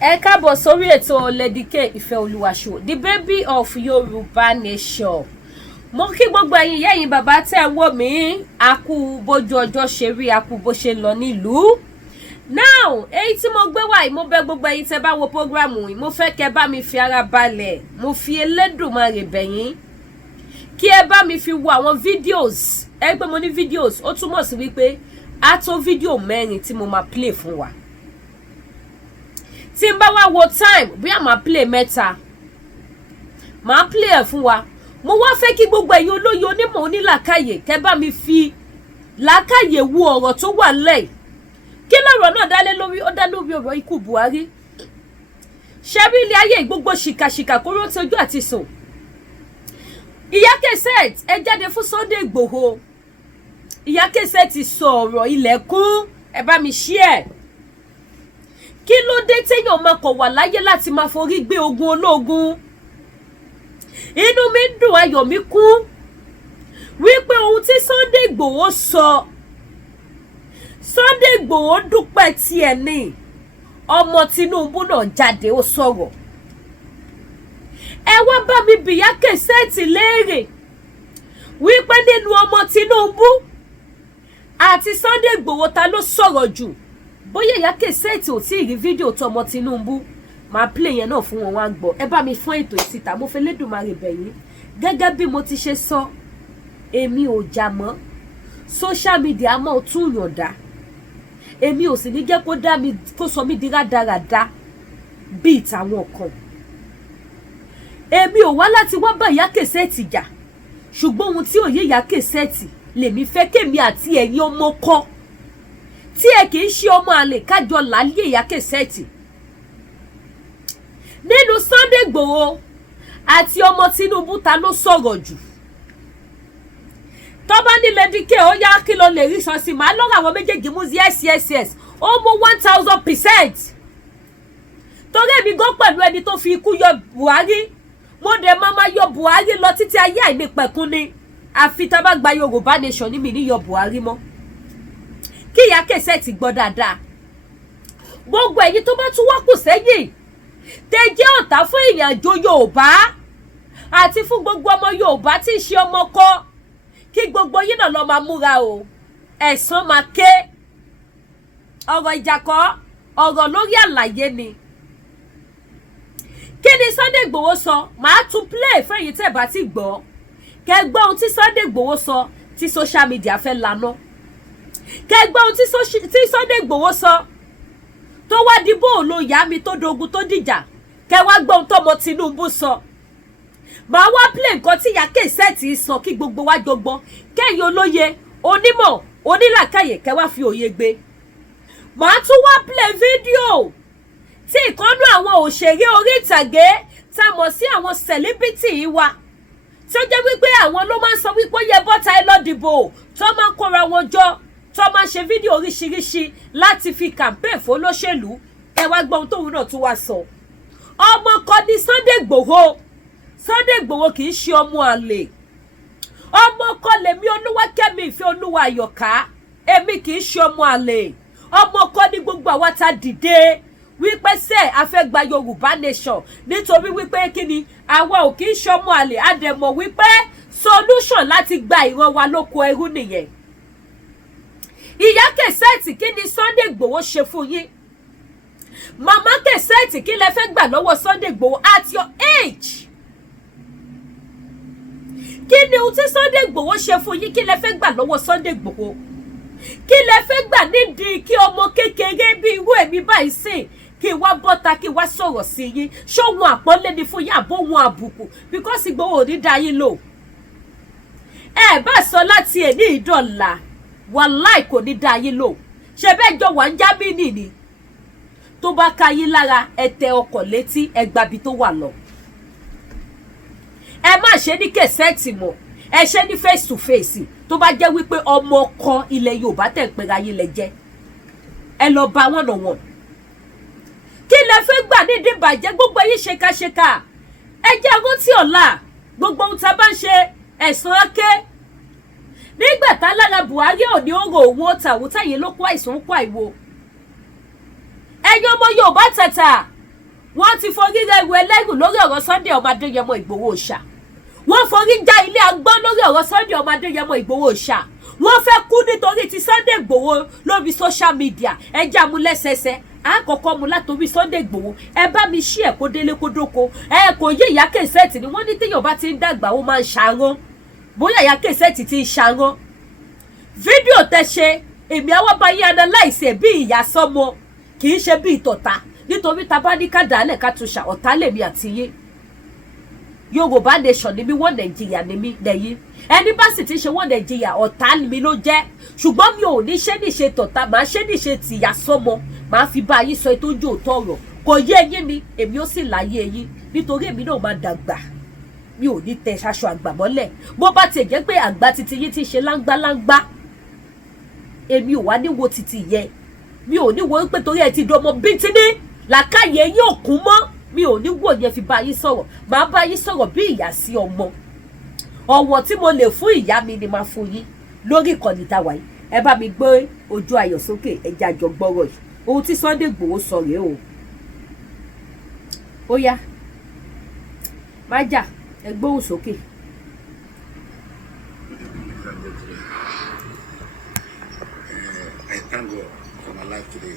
Ẹ káàbọ̀ sórí ètò Lady K Ìfẹ́olúwa show, the baby of Yorùbá nation. Mo kí gbogbo ẹ̀yin ìyá ẹ̀yin bàbá tẹ́ wò mí, a kú bójú ọjọ́ ṣe rí, a kú bó ṣe lọ nílùú. Now, èyí tí mo gbé wá yìí, mo bẹ̀ gbogbo ẹ̀yin tẹ́ bá wo program yìí, mo fẹ́ kẹ́ bá mi fi ara balẹ̀, mo fi Elédùmarè bẹ̀ yín. Kí ẹ bá mi fi wo àwọn videos, ẹ pé mo ní videos, ó túmọ̀ sí wípé a tó video mẹ́rin tí mo máa play fún wa. Tí n bá wá wo time, bí a máa play mẹ́ta, máa play ẹ̀ fún wa. Mo wá fẹ́ kí gbogbo ẹ̀yin olóye onímọ̀ onílàkàyè kẹ́ bá mi fi làkàyè wo ọ̀rọ̀ tó wà lẹ́yìn. Kí lọ̀rọ̀ náà dá lé lórí? Ó dá lórí ọ̀rọ̀ ikú Buhari. Ṣebí ilé ayé gbogbo ṣìkàṣìkà kóró tí ojú àti sùn. Ìyá Kẹsẹt ẹ jáde fún Sunday Igboho. Ìyá Kẹsẹt ti sọ ọ̀rọ̀ ilẹ̀kùn, ẹ bá mi share. Kí ló dé téèyàn máa kọ̀ wà láyé láti máa forí gbé ogun ológun? Inú mi dùn, ayọ̀ mi kún wípé ohun tí Sunday Igboho sọ, Sunday Igboho dúpẹ́ tiẹ̀ ní ọmọ Tinubu náà jáde ó sọ̀rọ̀. Ẹ wá bá mi bi Ìyá Kẹsẹt léèrè wípé nínú ọmọ Tinubu àti Sunday Igboho ta ló sọ̀rọ̀ jù? Bóyá Ìyá Kẹsẹt ò tí rí fídíò tọmọ Tinubu, máa play yẹn náà fún wọn wá gbọ́. Ẹ bá mi fún ètò ìsìta, mo fẹ́ Elédùmarè bẹ̀ yín. Gẹ́gẹ́ bí mo ti ṣe sọ, èmi ò jà mọ́. Social media máa tún yànda. Èmi ò sì ní jẹ́ kó sọ mí di rádaràda bíi tàwọn kan. Èmi ò wá láti wá bá Ìyá Kẹsẹt jà. Ṣùgbọ́n ohun tí ò yé Ìyá Kẹsẹt lèmi fẹ́ kémi àti ẹ̀yin ọmọ kọ́. Tí ẹ kì í ṣe ọmọ àlè kájọ láyé Ìyá Kẹsẹt. Nínú Sunday Igboho àti ọmọ Tinubu ta ló sọ̀rọ̀ jù? Tó bá ní Lady K ó yá kí ló lè rí sọ sí, màá lọ́rọ̀ àwọn méjèèjì mú yes. Ó mú 1000%. Torí èmi gan pẹ̀lú ẹni tó fi ikú yọ Buhari. Mo dẹ̀ máa yọ Buhari lọ títí ayé àìnípẹ̀kun ni. Àfi tá bá gba Yorùbá nation ní mi ní yọ Buhari mọ́. Kí Ìyá Kẹsẹt gbọ́ dáadáa. Gbogbo ẹ̀yin tó bá tún wá kù sẹ́yìn tẹ́ jẹ́ ọ̀tá fún ìrìnàjò Yorùbá àti fún gbogbo ọmọ Yorùbá tí ń ṣe ọmọ kọ́, kí gbogbo yín náà lọ máa múra o. Ẹ̀san máa ké. Ọ̀rọ̀ ìjà kọ́, ọ̀rọ̀ lórí àlàyé ni. Kí ni Sunday Igboho sọ? Màá tún play fún ẹ̀yin tẹ́ bá ti gbọ́. Kẹ́ gbọ́ ohun tí Sunday Igboho sọ tí social media fẹ́ lànà. Kẹ́ gbọ́ ohun tí Sunday Igboho sọ tó wá di bó lo ìyá mi tó dogun tó dìjà. Kẹ́ wá gbọ́ ohun tọ́mọ Tinubu sọ. Màá wá play nǹkan tí Ìyá Kẹsẹt sọ kí gbogbo wa gbọ́. Kẹ́yin olóye, onímọ̀, onílàkàyè kẹ́ wá fi òye gbé. Màá tún wá play fídíò tí ìkànnú àwọn òṣèré orí ìtàgé tá mọ̀ sí àwọn celebrity yìí wa. Tí ó jẹ́ wípé àwọn ló máa ń sọ wípé yẹ bọ́ta ẹ lọ dìbò, tó máa ń kóra wọn jọ, tó máa ṣe fídíò oríṣiríṣi láti fi campaign fún olóṣèlú. Ẹ wá gbọ́ ohun tóun náà tún wá sọ. Ọmọ kan ní Sunday Igboho. Sunday Igboho kì í ṣe ọmọ àlè. Ọmọ kan lèmi Olúwakẹ́mi Ìfẹ́olúwa Àyọ̀ká. Èmi kì í ṣe ọmọ àlè. Ọmọ kan ní gbogbo àwa tá dìde wípé ṣé a fẹ́ gba Yorùbá nation nítorí wípé kí ni àwa ò kì í ṣe ọmọ àlè. A dẹ̀ mọ̀ wípé solution láti gba ìran wa lóko ẹrú nìyẹn. Ìyá Kẹsẹt kí ni Sunday Igboho ṣe fún yín? Mama Kẹsẹt kí lẹ fẹ́ gbà lọ́wọ́ Sunday Igboho at your age? Kí ni ohun tí Sunday Igboho ṣe fún yín? Kí lẹ fẹ́ gbà lọ́wọ́ Sunday Igboho? Kí lẹ fẹ́ gbà nídìí kí ọmọ kékeré bí irú èmi báyìí sìn kí wá bọ́ta kí wá sọ̀rọ̀ sí yín? Ṣóhun àpọ́nlé ni fún yín àbóhun àbùkù? Because Igboho ò ní dá yín lò. Ẹ bá sọ láti ẹ̀ ní ìdọ̀la, wàláì kò ní dá yín lò. Ṣé bẹ́ẹ̀ jọ wà ń Jámínì ni? Tó bá ka yín lára, ẹ tẹ ọkọ̀ létí, ẹ gbabi tó wà lọ. Ẹ má ṣe ní Kẹsẹt mọ́, ẹ ṣe ní face to face. Tó bá jẹ́ wípé ọmọ kan ilẹ̀ Yorùbá tẹ̀ ń pera yín lẹ jẹ́, ẹ lọ bá wọn lọ́wọ́. Kí lẹ fẹ́ gbà ní ìdíbàjẹ́? Gbogbo yín ṣekáṣeká. Ẹ jẹ́ rántí ọ̀la. Gbogbo ohun tá bá ń ṣe ẹ̀san ake. Nígbà tá lára Buhari ò ní ọ̀rọ̀ òun ọ̀tà òun táyé ló kó àìsàn kó àìwo. Ẹ̀yin ọmọ Yorùbá tàtà wọ́n ti forí rẹ̀rù ẹlẹ́rù lórí ọ̀rọ̀ Sunday ọmọ Adéyẹmọ Ìgbòho ṣá wọ́n forí já ilé agbọ́n lórí ọ̀rọ̀ Sunday ọmọ Adéyẹmọ Ìgbòho ṣá wọ́n fẹ́ kú nítorí ti Sunday Ìgbòho lórí social media ẹja mú lẹ́sẹsẹ àkọ́kọ́ mu látòrí Sunday Ìgbòho ẹ bá mi ṣí ẹ̀ kó délé kó dóko ẹ kò yé ìyá Kèsẹ́ẹ̀tì ni wọ́n ní téèyàn bá ti ń dàgbà ó máa ń ṣàrán bóyá ìyá Kèsẹ́ẹ̀tì ti ń ṣàrán fídíò tẹ́ ṣe èmi àwọn bá yí analyse bí ìyá sọmọ kì í ṣe bí ìtọ̀ta nítorí ta bá ní ká dàálẹ̀ ká tún ṣà ọ̀tá lèmi àti yín Yorùbá nation ni mi wọ́n Nàìjíríà ni mi lẹ́yìn ẹni bá sì ti ṣe wọ́n Nàìjíríà ọ̀tá mi ló jẹ́ ṣùgbọ́n mi ò ní ṣe níṣe tọ̀ta màá ṣe níṣe tìyà sọmọ màá fi bá yín sọ ètò ojú òótọ́ ọ̀rọ̀ kò yé yín ni èmi ó sì láyé yín nítorí èmi náà máa dàgbà mi ò ní tẹ ṣaṣọ àgbà mọ́lẹ̀ bó bá tiẹ̀ jẹ́ pé àgbà titi yín ti ṣe láńgbáláńgbá èmi ò wá ní wo titi yẹn mi ò ní wo pé torí ẹ ti dọmọ bíntínní làkàyè yín ò kún mọ́ mi ò ní wò yẹn fi bá yín sọ̀rọ̀ màá bá yín sọ̀rọ̀ bí ìyá sí ọmọ ọ̀wọ̀ tí mo lè fún ìyá mi ni máa fún yín lórí ìkànnì táwa yìí ẹ bá mi gbé ojú ayọ̀ sókè ẹja àjọ gbọ́rọ̀ yìí ohun tí Sunday Igboho sọ rèé o ó yá má jà ẹ gbóhùn sókè. I thank God for my life today.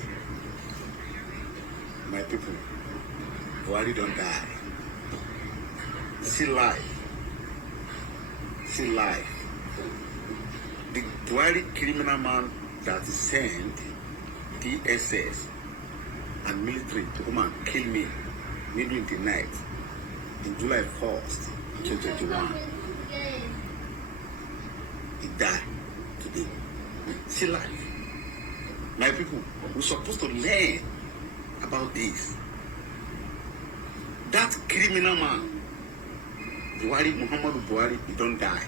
My people, Buhari don't die. See life. See life. The Buhari criminal man that sent DSS and military to come and kill me middle in the night in July 1st, 2021. He died today. See life. My people, we're supposed to learn about this. That criminal man, Buhari, Muhammadu Buhari, he don't die.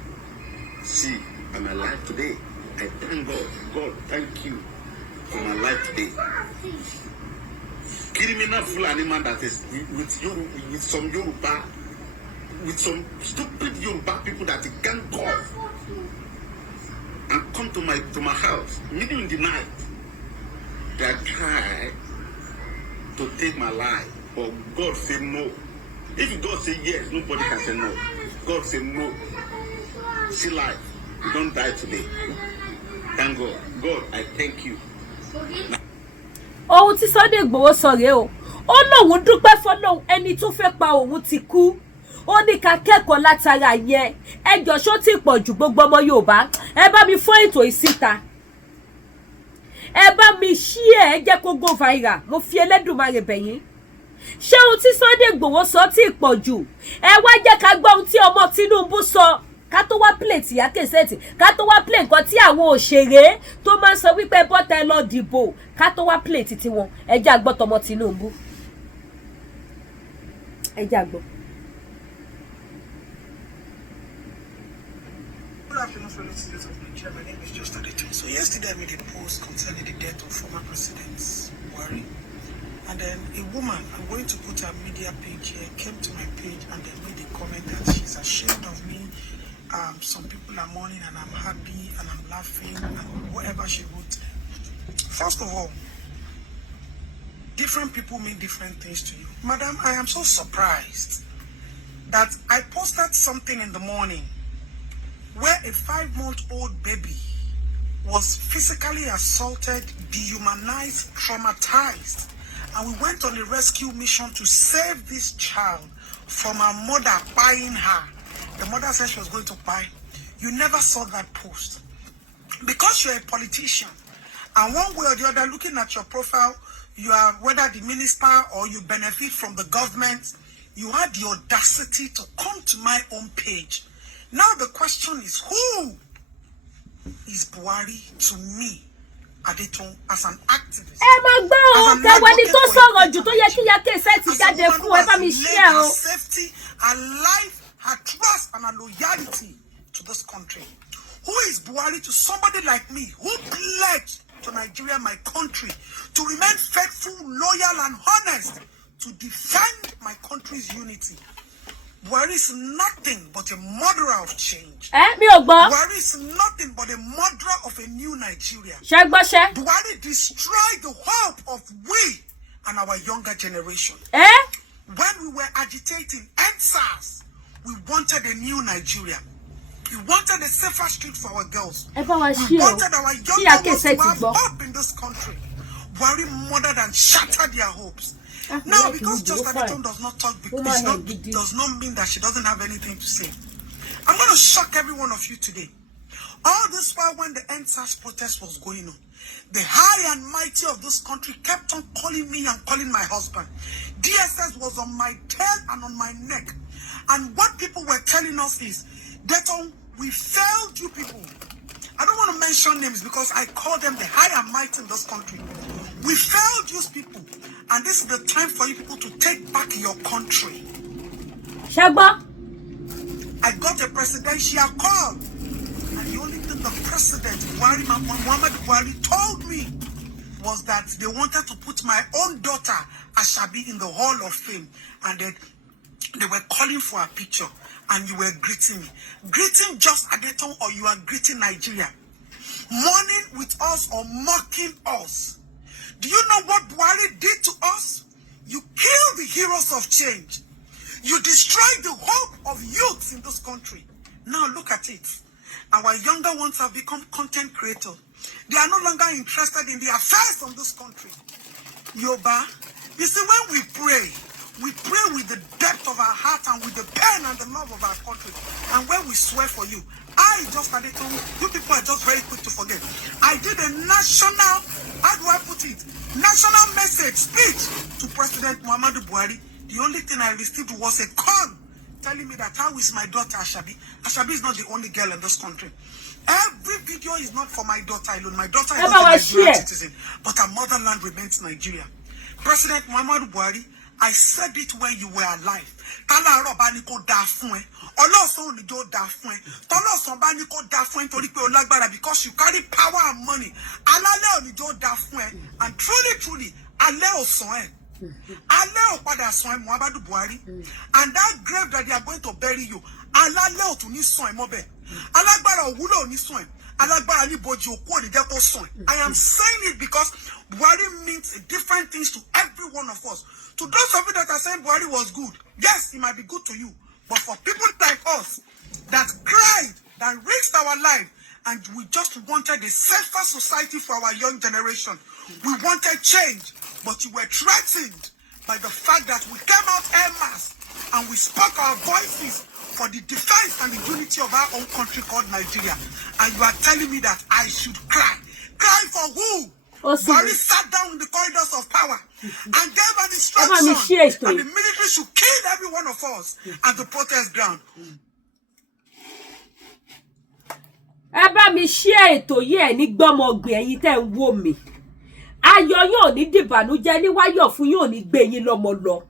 See, I'm alive today. I thank God. God, thank you for my life today. Criminal Fulani man that is with some Yoruba, with some stupid Yoruba people that he can't call and come to my house, middle in the night. They tried to take my life, but God said no. If God said yes, nobody can say no. God said no. See life. You don't die today. Thank God. God, I thank you. Ohun tí Sunday Igboho sọ rèé o ó lóun dúpẹ́ fọ́lọ́hun ẹni tó fẹ́ pa òun ti kú ó ní ká kẹ́kọ̀ọ́ látara yẹn ẹjọ́ ṣó ti pọ̀ jù gbogbo ọmọ Yorùbá ẹ bá mi fọ́ ètò ìsíta ẹ bá mi ṣí ẹ jẹ́ kó go viral mo fi Ẹlẹ́dùmarè bẹ̀yín ṣé ohun tí Sunday Igboho sọ ti pọ̀ jù ẹ wá jẹ́ ká gbọ́ ohun tí ọmọ Tinubu sọ ká tó wá play ti Kèsẹ́ẹ̀tì ká tó wá play nǹkan tí àwọn òṣèré tó máa ń sọ wípé bọ́tà ẹ lọ dìbò ká tó wá play títí wọn ẹ jẹ́ àgbọ́ tọmọ Tinubu ẹ jẹ́ àgbọ́. Good afternoon, fellow citizens of Nigeria. My name is Just Adeton. So yesterday I made a post concerning the death of former President Buhari. And then a woman, I'm going to put her media page here, came to my page and then made a comment that she's ashamed of me. Some people are mourning and I'm happy and I'm laughing and whatever she wrote. First of all, different people mean different things to you. Madam, I am so surprised that I posted something in the morning where a 5-month-old baby was physically assaulted, dehumanized, traumatized. And we went on a rescue mission to save this child from her mother buying her. The mother said she was going to buy. You never saw that post. Because you're a politician, and one way or the other, looking at your profile, you are whether the minister or you benefit from the government, you had the audacity to come to my own page. Now the question is, who is Buhari to me, Adeton, as an activist? Ẹ máa gbọ́ o kẹwàá ní tó sọ̀rọ̀ jù tó yẹ kí ìyá Kèsẹ́ẹ̀tì jáde fún ẹ bá mi share o. Her safety, her life, her trust, and her loyalty to this country. Who is Buhari to somebody like me who pledged to Nigeria, my country, to remain faithful, loyal, and honest to defend my country's unity? Buhari is nothing but a murderer of change. Mi ò gbọ́. Buhari is nothing but a murderer of a new Nigeria. Ṣé gbọ́ṣẹ́? Buhari destroyed the hope of we and our younger generation. we were agitating NSAS, we wanted a new Nigeria. We wanted a safer street for our girls. We wanted our young girls to have hope in this country. Buhari murdered and shattered their hopes. Now, because Just Adeton does not talk, does not mean that she doesn't have anything to say. I'm going to shock every one of you today. All this while when the NSAS protest was going on, the high and mighty of this country kept on calling me and calling my husband. DSS was on my tail and on my neck. And what people were telling us is, Deton, we failed you people. I don't want to mention names because I call them the high and mighty in this country. We failed you people. And this is the time for you people to take back your country. Shagba. I got a presidential call. And the only thing the president, Muhammad Buhari, told me was that they wanted to put my own daughter, Ashabi, in the Hall of Fame. And that they were calling for a picture. And you were greeting me. Greeting Just Adeton, or you are greeting Nigeria. Mourning with us or mocking us. Do you know what Buhari did to us? You killed the heroes of change. You destroyed the hope of youths in this country. Now look at it. Our younger ones have become content creators. They are no longer interested in the affairs of this country. Yoba, you see, when we pray with the depth of our heart and with the pain and the love of our country. And when we swear for you, I just started to, you people are just very quick to forget. I did a national, how do I put it? National message speech to President Muhammadu Buhari. The only thing I received was a call telling me that how is my daughter Ashabi? Ashabi is not the only girl in this country. Every video is not for my daughter alone. My daughter is not a Nigerian citizen, but her motherland remains Nigeria. President Muhammadu Buhari, I said it when you were alive. Tala roba ni ko da fun e. Olosun ni jo da fun e. Tolosun ba ni ko da fun e tori pe o lagbara because you carry power and money. Alale o ni jo da fun e. And truly, ale o son e. Ale o pada son e Muhammadu Buhari. And that grave that they are going to bury you, alale o tun ni son e mo be. Alagbara owulo o ni son e. Alagbara ni boji oku o ni je ko son e. I am saying it because Buhari means different things to every one of us. To those of you that are saying Buhari was good, yes, it might be good to you. But for people like us that cried, that risked our life, and we just wanted a safer society for our young generation. We wanted change, but you were threatened by the fact that we came out en masse and we spoke our voices for the defense and the unity of our own country called Nigeria. And you are telling me that I should cry. Cry for who? Buhari sat down in the corridors of power and gave an instruction that the military should kill every one of us at the protest ground. Ẹ bá mi share ètò yìí ẹ ní gbọ́mọgbìn ẹ̀yin tẹ́ ń wò mí. Ayọ̀ yóò ní dìbànújẹ́ ní wáyọ̀ fún yóò ní gbé yín lọ́mọ lọ.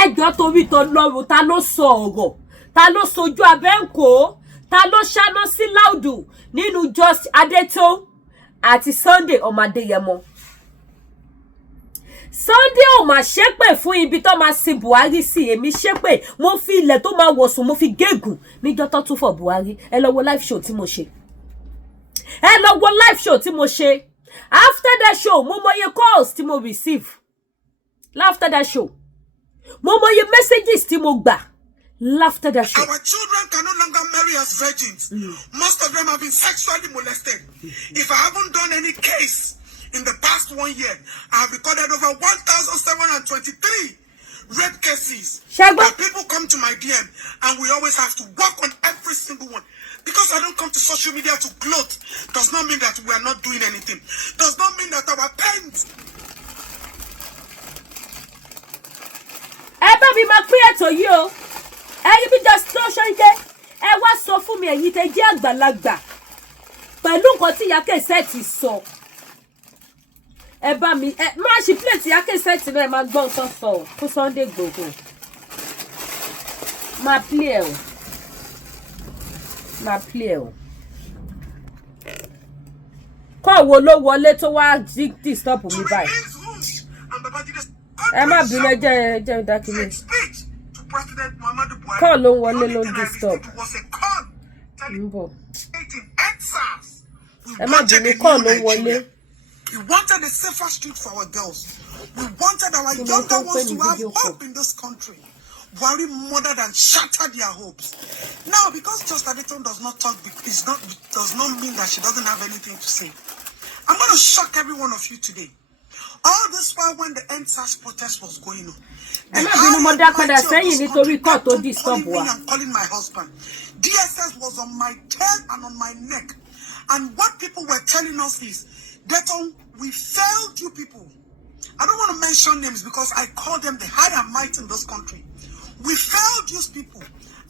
Ẹjọ́ torí tó lọ́rùn ta ló sọ ọ̀rọ̀, ta ló sojú abẹ́ ń kó, ta ló ṣáná sí láùdù nínú Just Adeton àti Sunday Ọmọdéyẹmọ. Sunday ò máa ṣépè fún ibi tó máa sin Buhari sí. Èmi ṣépè, mo fi ilẹ̀ tó máa wọ̀sùn mo fi gégùn níjọ́ tó tún fọ̀ Buhari. Ẹ lọ wo live show tí mo ṣe. Ẹ lọ wo live show tí mo ṣe. After that show, mo mọye calls tí mo receive. After that show, mo mọye messages tí mo gbà. After that show. Our children can no longer marry as virgins. Most of them have been sexually molested. If I haven't done any case in the past 1 year, I have recorded over 1,723 rape cases. Where people come to my DM and we always have to work on every single one. Because I don't come to social media to gloat does not mean that we are not doing anything. Does not mean that our pains. Ẹ bá mi máa pín ètò yìí o. Ẹ̀yin bí just no ṣe ẹ wá sọ fún mi ẹ̀yin tẹ́ jẹ́ àgbàlagbà pẹ̀lú nǹkan tí Ìyá Kẹ́sẹ́ẹ̀tì sọ. Ẹ bá mi má ṣe plate Ìyá Kẹ́sẹ́ẹ̀tì náà máa gbọ́ nǹkan sọ fún Sunday Igboho. Máa play o. Máa play o. Kọ́ wo ló wọlé tó wá disturb mi báyìí. Ẹ má bínú jẹ́ dákìlẹ̀. Call ló wọlé ló disturb. Nbo. Ẹ má bínú call ló wọlé. We wanted a safer street for our girls. We wanted our younger ones to have hope in this country. Buhari murdered and shattered their hopes. Now, because Just Adeton does not talk, does not mean that she doesn't have anything to say. I'm going to shock every one of you today. All this while when the NSAS protest was going on, and calling my husband, DSS was on my tail and on my neck. And what people were telling us is, Deton, we failed you people. I don't want to mention names because I call them the high and might in this country. We failed you people.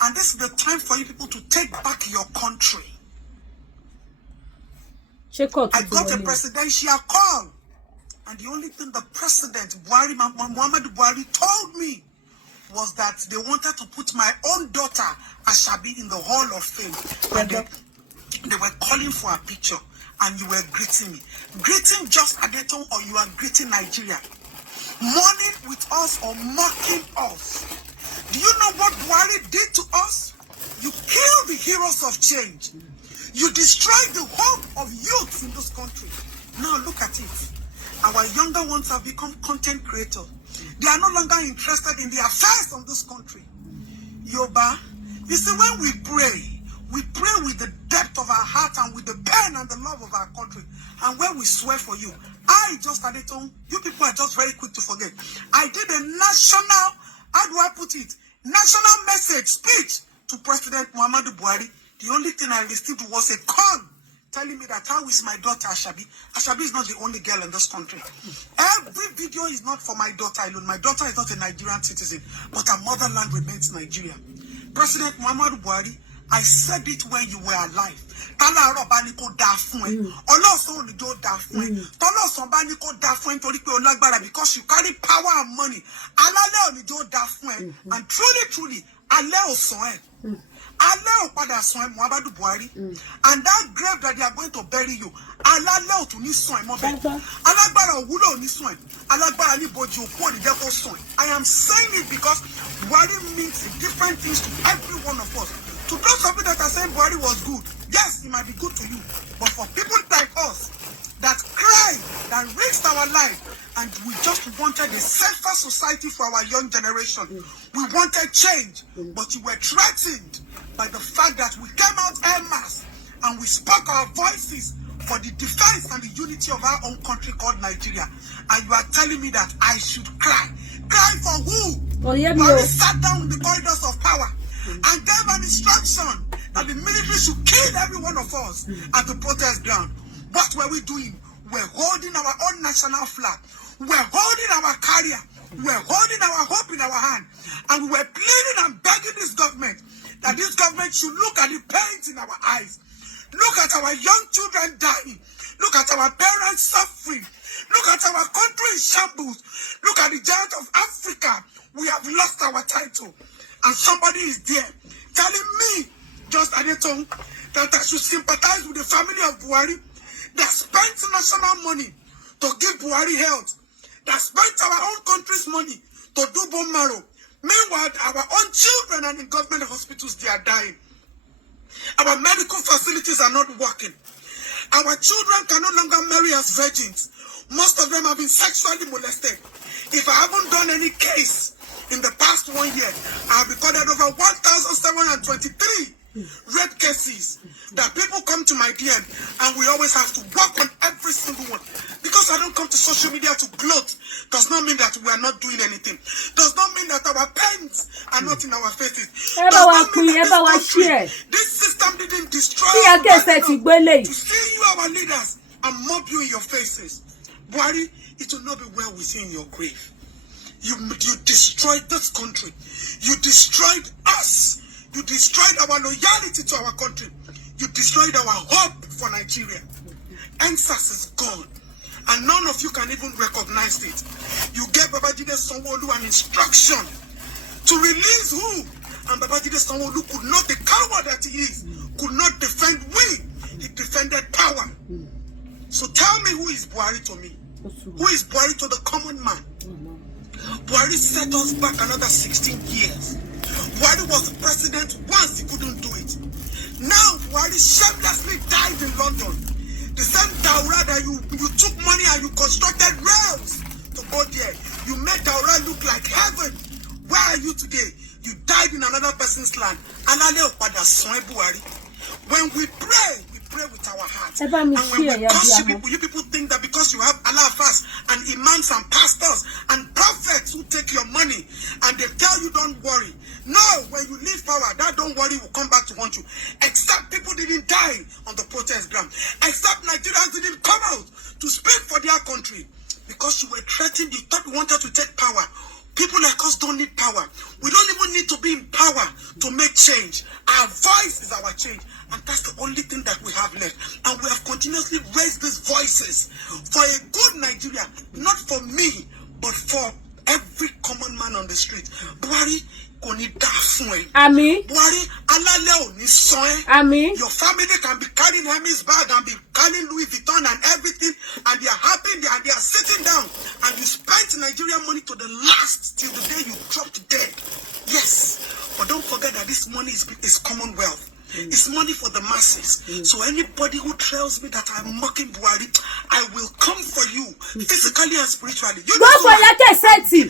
And this is the time for you people to take back your country. I got a presidential call. And the only thing the president, Muhammadu Buhari, told me was that they wanted to put my own daughter, Ashabi, in the Hall of Fame. And they were calling for a picture. And you were greeting me. Greeting Just Adeton, or you are greeting Nigeria. Mourning with us or mocking us. Do you know what Buhari did to us? You killed the heroes of change. You destroyed the hope of youth in this country. Now look at it. Our younger ones have become content creators. They are no longer interested in the affairs of this country. Yoba, you see, when we pray with the depth of our heart and with the pain and the love of our country. And when we swear for you, Just Adeton, you people are just very quick to forget. I did a national, how do I put it? National message speech to President Muhammadu Buhari. The only thing I received was a call telling me that how is my daughter Ashabi? Ashabi is not the only girl in this country. Every video is not for my daughter alone. My daughter is not a Nigerian citizen, but her motherland remains Nigeria. President Muhammadu Buhari, I said it when you were alive. Because you carry power and money. And truly, and that grave that they are going to bury you, I am saying it because Buhari means different things to every one of us. To those of you that are saying Buhari was good, yes, it might be good to you. But for people like us that cry, that risked our life, and we just wanted a safer society for our young generation. We wanted change, but you were threatened by the fact that we came out en masse and we spoke our voices for the defense and the unity of our own country called Nigeria. And you are telling me that I should cry. Cry for who? Buhari sat down in the corridors of power and gave an instruction that the military should kill every one of us at the protest ground. What were we doing? We're holding our own national flag. We're holding our career. We're holding our hope in our hand. And we were pleading and begging this government that this government should look at the pains in our eyes. Look at our young children dying. Look at our parents suffering. Look at our country in shambles. Look at the giant of Africa. We have lost our title. And somebody is there telling me, Just Adeton, that I should sympathize with the family of Buhari that spent national money to give Buhari health, that spent our own country's money to do bone marrow. Meanwhile, our own children and in government hospitals, they are dying. Our medical facilities are not working. Our children can no longer marry as virgins. Most of them have been sexually molested. If I haven't done any case in the past 1 year, I have recorded over 1,723 rape cases that people come to my DM, and we always have to work on every single one. Because I don't come to social media to gloat does not mean that we are not doing anything. Does not mean that our pains are not in our faces. Does not mean that this system didn't destroy us. To see you, our leaders, and mob you in your faces. Buhari, it will not be well within your grave. You destroyed this country. You destroyed us. You destroyed our loyalty to our country. You destroyed our hope for Nigeria. NSAS is gone. And none of you can even recognize it. You gave Babajide Sanwo-Olu an instruction to release who? And Babajide Sanwo-Olu could not, the coward that he is, could not defend we. He defended power. So tell me, who is Buhari to me? Who is Buhari to the common man? Buhari set us back another 16 years. Buhari was the president once, he couldn't do it. Now Buhari shamelessly died in London. The same Daura that you took money and you constructed rails to go there. You made Daura look like heaven. Where are you today? You died in another person's land. Alale opada son Buhari. When we pray with our hearts. And when we curse you people think that because you have Allah fast and imams and pastors and prophets who take your money and they tell you don't worry. No, when you leave power, that don't worry will come back to haunt you. Except people didn't die on the protest ground. Except Nigerians didn't come out to speak for their country. Because you were threatened, you thought we wanted to take power. People like us don't need power. We don't even need to be in power to make change. Our voice is our change. And that's the only thing that we have left. And we have continuously raised these voices for a good Nigeria. Not for me, but for every common man on the street. Buhari, Ami. Buhari, alale oni soe. Ami. Your family can be carrying Hermes bag and be carrying Louis Vuitton and everything, and they are happy and they are sitting down, and you spent Nigerian money to the last till the day you dropped dead. Yes, but don't forget that this money is commonwealth. It's money for the masses. So anybody who tells me that I'm mocking Buhari, I will come for you physically and spiritually. You go for your case,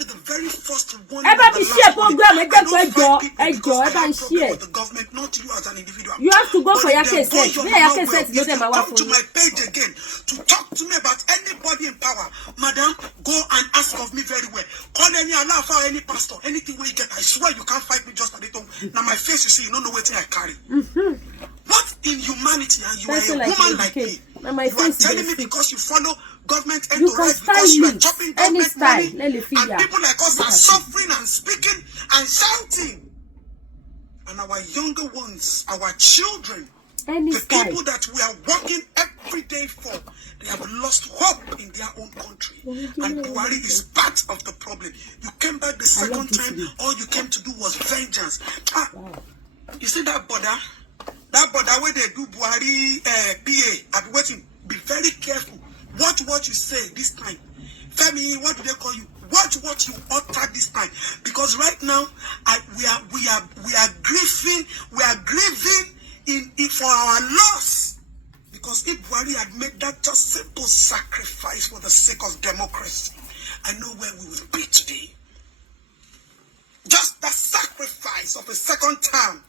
the very first one. Share program. Share. The government, not you as an individual. You have to go for your case. Come to my page again to talk to me about anybody in power. Madam, go and ask of me very well. Call any Allah or any pastor, anything where you get. I swear you can't fight me just a little. Now my face, you see, you don't know what I carry. What in humanity, and you are a woman like me? You are telling me because you follow government entourage, because you are chopping government money, and people like us are suffering and speaking and shouting. And our younger ones, our children, the people that we are working every day for, they have lost hope in their own country. And Buhari is part of the problem. You came back the second time, all you came to do was vengeance. You see that border? That border where they do Buhari PA, I've been waiting. Be very careful. Watch what you say this time. Femi, what do they call you? Watch what you utter this time. Because right now, we are grieving in for our loss. Because if Buhari had made that just simple sacrifice for the sake of democracy, I know where we would be today. Just the sacrifice of a second term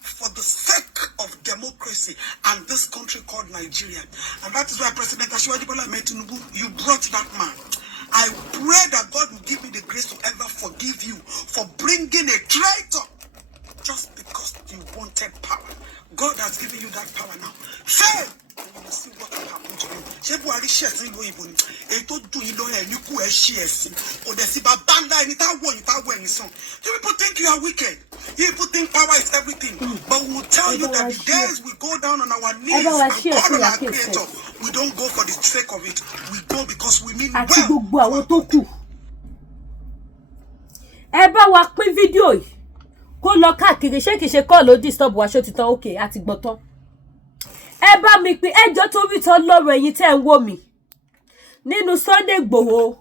for the sake of democracy and this country called Nigeria. And that is why President Asiwaju Bola Ahmed Tinubu, you brought that man. I pray that God will give me the grace to ever forgive you for bringing a traitor just because you wanted power. God has given you that power now. Fail! And you will see what will happen to you. Ṣé Buhari ṣe ẹ̀sìn ìlú òyìnbó ni? Èyí tó dùn yín lọ ẹ̀ ní kú ẹ̀ ṣe ẹ̀sìn. Kò dẹ̀ sí bàbá ńlá ẹni tá wọ̀ yín tá wọ̀ ẹ̀yìn sàn. You people think you are wicked. You people think power is everything. But we will tell you that the days we go down on our knees and call on our Creator, we don't go for the sake of it. We go because we mean well. Gbogbo àwọn tó kù. Ẹ bá wa pín fídíò yìí. Kó lọ káàkiri ṣé kìí ṣe call ló disturb wa ṣó ti tán okay àti gbọ́ tán. Ẹ bá mi pín ẹjọ́ tó rí tán lọ́rọ̀ ẹ̀yin tẹ́ ń wò mí. Nínú Sunday Igboho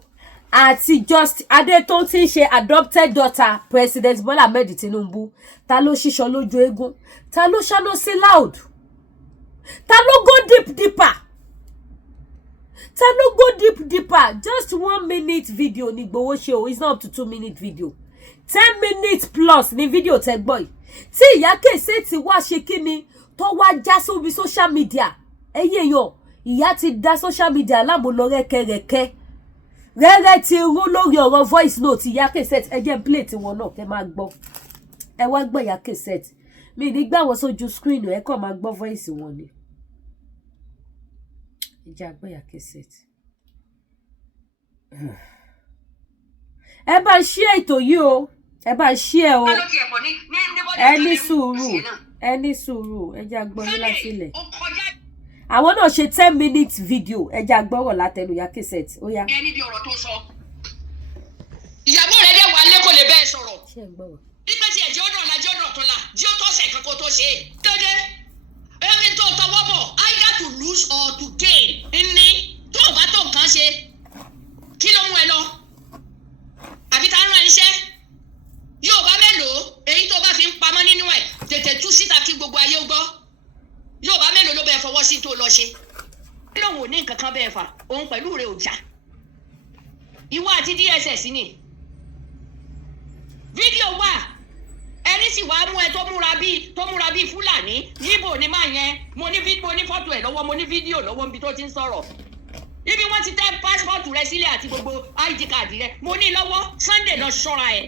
àti Just Adétón tí ń ṣe adopted daughter President Bola Ahmed Tinubu. Ta ló ṣíṣọ lójú eégún? Ta ló ṣáná sí loud? Ta ló go deeper? Ta ló go deeper? Just 1 minute video ni Igboho ṣe o. It's not up to 2 minute video. 10 minutes plus ni video tẹ́ gbọ́ yìí. Tí ìyá Kèsè ti wá ṣe kíni tó wá já sórí social media. Ẹ̀yin èèyàn, ìyá ti dá social media láàmú lọ rẹ́kẹrẹ́kẹ́. Rẹ́rẹ́ ti rú lórí ọ̀rọ̀ voice note ìyá Kèsè. Ẹ jẹ́ n play tí wọn náà kẹ́ máa gbọ́. Ẹ wá gbọ́ ìyá Kèsè. Mi ní gbà wọ́n sójú screen ẹ kàn máa gbọ́ voice wọn ni. Ẹ jẹ́ àgbọ̀ ìyá Kèsè. Ẹ bá share ètò yìí o. Ẹ bá share o. Ẹ ní sùúrù. Ẹ jẹ́ àgbọ̀ yín láti ilẹ̀. Àwọn náà ṣe 10 minutes video. Ẹ jẹ́ àgbọ̀rọ̀ látẹnu ìyá Kèsè. Ó yá. Ẹni bí ọ̀rọ̀ tó sọ. Ìyàwó rẹ̀ dẹ̀ wà lé kò lè bẹ́ẹ̀ sọ̀rọ̀. Ṣé ń gbọ́ wọ́n? Nígbà tí ẹ̀jẹ̀ ọ̀dọ̀ ọ̀la jẹ́ ọ̀dọ̀ tó la, jí ó tọ́ sẹ̀ kankan tó ṣe. Dédé. Ẹni tó tọwọ́ bọ̀, either to lose or to gain. Ní tó o bá tó nǹkan ṣe, kí ló mú ẹ lọ? Àbí ta ń rán iṣẹ́? Yóò bá mélòó èyí tó bá fi ń pamọ́ nínú ẹ̀ tètè tú síta kí gbogbo ayé gbọ́. Yóò bá mélòó ló bẹ́ẹ̀ fọwọ́ sí tó lọ ṣe. Kí ló wò ní nǹkan kan bẹ́ẹ̀ fà? Òun pẹ̀lú rẹ̀ ò jà. Ìwọ àti DSS ni. Fídíò wà ẹni sì wá mú ẹ tó múra bíi Fúlàní yíbò ní máa yẹn mo ní fọ́tò ẹ̀ lọ́wọ́ mo ní fídíò lọ́wọ́ níbi tó ti ń sọ̀rọ̀ ibi wọ́n ti tẹ́ pásítọ̀tù rẹ sílẹ̀ àti gbogbo ID card rẹ mo ní lọ́wọ́ Sunday lọ ṣọ́ra ẹ̀.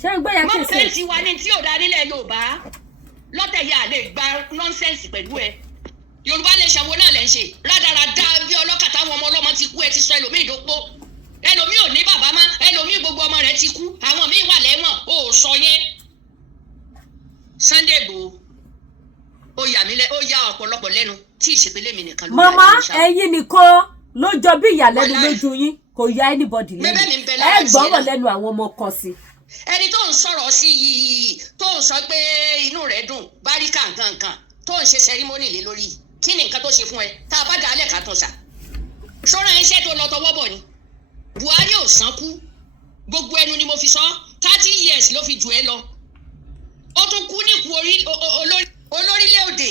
ṣé ń gbọ́ ya kí n mọ̀ ti wà ní tí ò dá nílẹ̀ Yorùbá lọ́tẹ̀ yà lè gba nọ́nsẹ̀nsì pẹ̀lú ẹ Yorùbá lè ṣàwọn náà lẹ́ ń ṣe rádaràda bí ọlọ́kà táwọn ọmọ ọlọ́mọ ti kú ẹ ti sọ ẹlòmíì dópó ẹlòmíì ò ní bàbá mọ́ ẹlòmíì gbogbo ọmọ rẹ̀ ti kú àwọn míì wà lẹ́wọ̀n ó sọ yẹn. Sunday Igboho ó yà ọ̀pọ̀lọpọ̀ lẹ́nu tí ìṣèpele mi nìkan ló yà mama ẹ̀yin nìkan ló jọ bí ìyàlẹ́nu lójú yín kò yà anybody lẹ́nu ẹ gbọ́rọ̀ lẹ́nu àwọn ọmọ kan sí. ẹni tó ń sọ̀rọ̀ sí yìí tó ń sọ pé inú rẹ̀ dùn báríkà nǹkan tó ń ṣe sẹ́rímọ́nì lé lórí kí ni nǹkan tó ṣe fún ẹ tá a bá dà á lẹ̀ ká tún sà ṣọ́ra iṣẹ́ tó lọ tọwọ́ bọ̀ ni Buhari ò sánkú gbogbo ẹnu ni mo fi sọ 30 years ló fi jù ẹ lọ ó tún kú nípò olórílẹ̀-èdè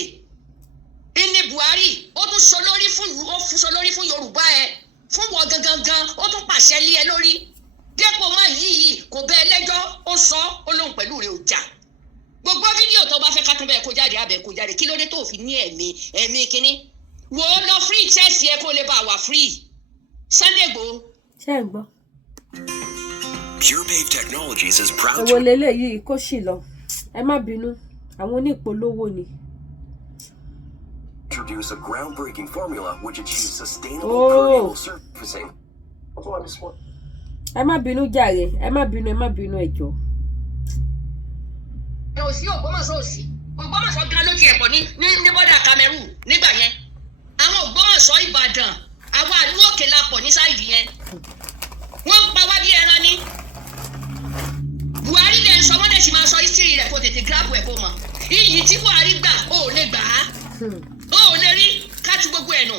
ní Buhari ó tún sọ lórí fún Yorùbá ẹ fún wọn gangan ó tún pàṣẹ lé ẹ lórí dépò máa yìí kò bẹ ẹlẹ́jọ́ ó sọ ó lóun pẹ̀lú rẹ̀ ò jà gbogbo fídíò tó bá fẹ́ ká tún bẹ́ẹ̀ kó jáde abẹ́ kó jáde kí ló dé tó fi ní ẹ̀mí kínní wò ó lọ free chess yẹ kó lè bá wà free Sunday Igboho. ṣé ń gbọ́. Pure Pave Technologies is proud to. èwo leléyìí kó sì lọ ẹ má bínú àwọn onípolówó ni. Introduce a groundbreaking formula which achieves sustainable perennial surfacing. ẹ má bínú jàre ẹ má bínú ẹ jọ̀ọ́. òsì Ògbómọ̀ṣọ́ gan ló ti ẹ̀pọ̀ ní bọ́dà Cameroon nígbà yẹn àwọn Ògbómọ̀ṣọ́ Ìbàdàn àwọn àlú òkè la pọ̀ ní sáìdì yẹn wọ́n ń pa wá bí ẹran ní. Buhari lè sọ wọ́n dẹ̀ sì máa sọ history rẹ̀ kó tètè gíráàbù ẹ̀ kó mọ̀ iyì tí Buhari gbà ó lè gbà á ó lè rí káàtì gbogbo ẹ̀ nù